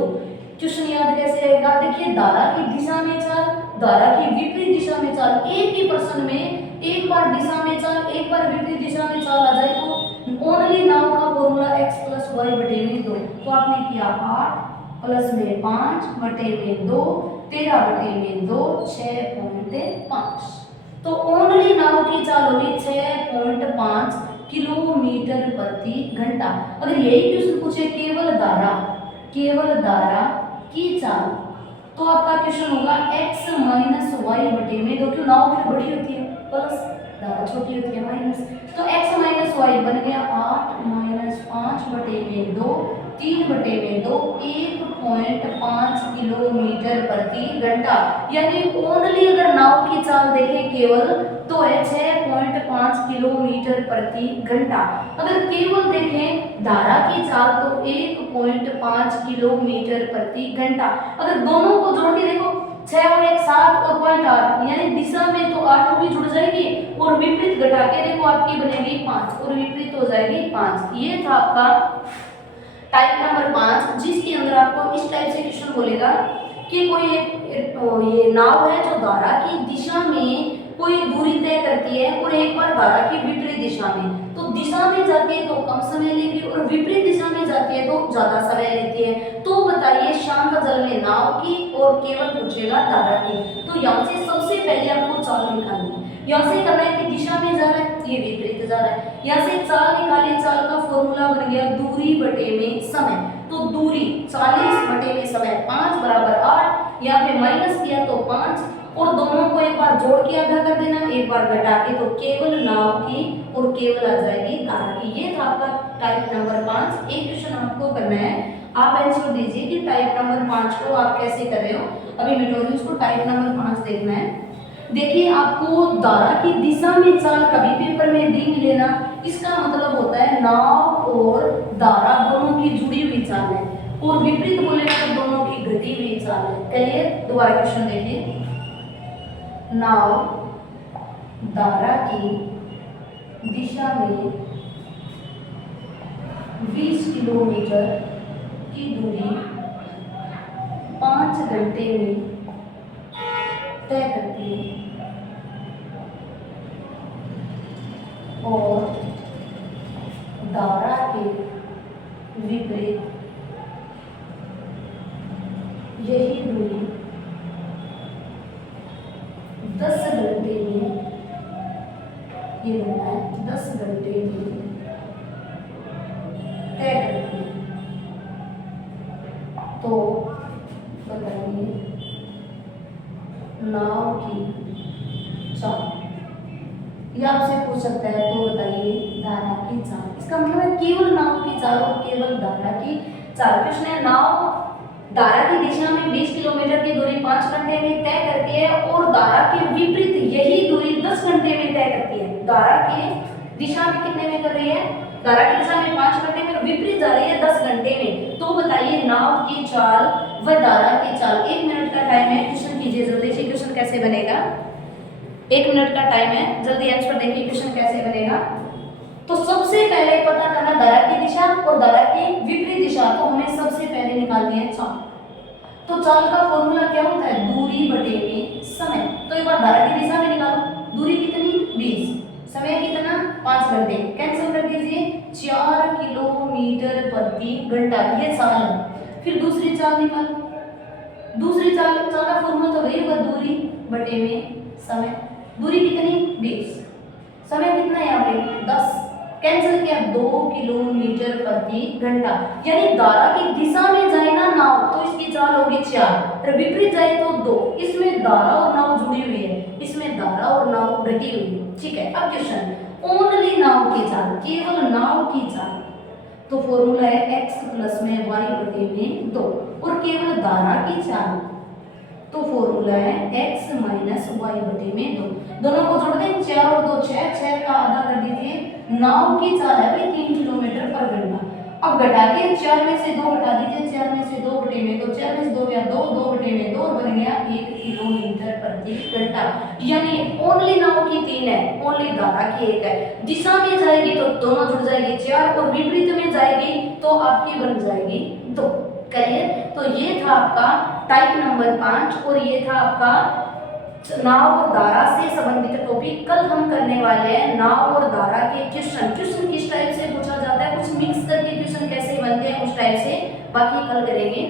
क्वेश्चन याद कैसे रहेगा? देखिए धारा की दिशा में चाल, धारा की विपरीत दिशा में चाल। एक ही प्रश्न में एक बार दिशा में चाल, एक बार विपरीत दिशा में चाल आ जाए तो ओनली नाव का फॉर्मूला x प्लस y बटे में 2। तो आपने किया 8 प्लस में 5 बटे में 2, 13 बटे में 2, 6.5। तो ओनली नाव की चाल होगी 6.5 किलोमीटर प्रति घंटा। अगर यही क्वेश्चन पूछे केवल धारा की चाल, तो आपका क्वेश्चन होगा x माइनस वाई बटे में 2। क्यों? नाव फिर बड़ी होती है, प्लस धारा छोटी होती है, माइनस। तो x माइनस वाई बन गया 8 माइनस 5 बटे में 2, 3 बटे में 2, 1.5 किलोमीटर प्रति घंटा। यानी ओनली अगर नाव की चाल देखें केवल तो है 6.5 किलोमीटर प्रति घंटा। अगर केवल देखें धारा की चाल तो 1.5 किलोमीटर प्रति घंटा। अगर दोनों को जोड़ के देखो 6 और 1 7 और 0.8, यानी दिशा में तो 8 भी जुड़ जाएगी, और विपरीत घटा के देखो आपकी बनेगी 5 और विपरीत हो जाएगी 5। ये था आपका टाइप नंबर 5, जिसके अंदर आपको इस टाइप से क्वेश्चन बोलेगा कि कोई ये नाव है जो धारा की दिशा में कोई दूरी तय करती है, और एक बार धारा की विपरीत दिशा में। तो दिशा में जाती है तो कम समय लेगी, और विपरीत दिशा में जाती है तो ज्यादा समय लेती है। तो बताइए शांत जल में नाव की, और केवल पूछेगा धारा की। तो यहाँ से सबसे पहले आपको चाल निकालनी है। यहाँ से करना है कि दिशा में जा रहा है, ये विपरीत जा रहा है। यहाँ से चाल निकाली, चाल का फॉर्मूला बन गया दूरी बटे में समय। तो दूरी 40 बटे में समय 5 बराबर 8। यहाँ पे माइनस किया तो 5, और दोनों को एक बार जोड़ के आधा कर देना, एक बार घटा के, तो केवल नाव की और केवल आ जाएगी धारा की। ये था आपका टाइप नंबर 5। एक क्वेश्चन आपको करना है, आप आंसर दीजिए कि टाइप नंबर 5 को आप कैसे कर रहे हो। अभी मिटोरी उसको टाइप नंबर 5 देखना है। देखिए आपको धारा की दिशा में चाल कभी पेपर में दी नहीं लेना। इसका मतलब होता है नाव और धारा दोनों की जुड़ी हुई चाल है, और विपरीत बोलेगा तो दोनों की घटी हुई चाल है। चलिए दोबारा क्वेश्चन देखिए। नाव धारा की दिशा में 20 किलोमीटर की दूरी 5 घंटे में तय करती है, और धारा के विपरीत यही दूरी 10 घंटे में, ये बनता है 10 घंटे में तय करती है। तो बताइए नाव की चाल, या आपसे पूछ सकता है तो बताइए धारा की चाल। इसका मतलब है केवल नाव की चाल और केवल धारा की चाल। प्रश्न है नाव धारा की दिशा में 20 किलोमीटर की दूरी 5 घंटे में तय करती है, और धारा के विपरीत यही दूरी 10 घंटे में तय करती है। धारा की दिशा में कितने में कर रही है? धारा की दिशा में 5 घंटे में, विपरीत जा रही है 10 घंटे में। तो बताइए नाव की चाल व धारा की चाल। 1 मिनट का टाइम है, क्वेश्चन कीजिए जल्दी से। क्वेश्चन कैसे बनेगा? 1 मिनट का टाइम है, जल्दी आंसर देखिए क्वेश्चन कैसे बनेगा। तो सबसे पहले पता करना धारा की दिशा और धारा की विपरीत दिशा, तो हमें सबसे पहले निकालनी है चाल। तो चाल का फॉर्मूला क्या होता है, दूरी बटे में समय। तो एक बार धारा की दिशा में निकालो, दूरी कितनी 20, समय कितना 5 घंटे, कैंसिल कर दीजिए 4 किलोमीटर प्रति घंटा, ये चाल है। फिर दूसरी चाल निकालो, दूसरी चाल का फॉर्मूला तो वही होगा, दूरी बटे में समय। दूरी कितनी 20, समय कितना है यहाँ पे 10, कैंसिल किया 2 किलोमीटर प्रति घंटा। यानी धारा की दिशा में जाए ना नाव तो इसकी चाल होगी 4, और विपरीत जाए तो 2। इसमें धारा और नाव जुड़ी हुई है, इसमें धारा और नाव घटी हुई है, ठीक है। अब क्वेश्चन, ओनली नाव की चाल, केवल नाव की चाल, तो फॉर्मूला है x प्लस में y बटे में 2, और केवल धारा की चाल तो फॉर्मूला है x माइनस वाई बटे में 2। दोनों को जोड़ दें, 4 और 2 6, 6 का आधा कर दीजिए। नाव की चाल है भाई 3 किलोमीटर पर घंटा। अब घटा के 4 में से 2 घटा दीजिए, 4 में से 2 बटे में 2, 4 में से 2 गया 2, 2 बटे में 2 बन गया 1 किलोमीटर प्रति घंटा। यानी ओनली नाव की 3 है, ओनली धारा की 1 है। दिशा में जाएगी तो दोनों जुड़ जाएगी 4, और विपरीत में जाएगी तो आपकी बन जाएगी 2। करिए, तो ये था आपका टाइप नंबर 5, और ये था आपका नाव और धारा से संबंधित टॉपिक। कल हम करने वाले हैं नाव और धारा के क्वेश्चन। क्वेश्चन किस टाइप से पूछा जाता है, कुछ मिक्स करके क्वेश्चन कैसे बनते हैं उस टाइप से, बाकी कल करेंगे।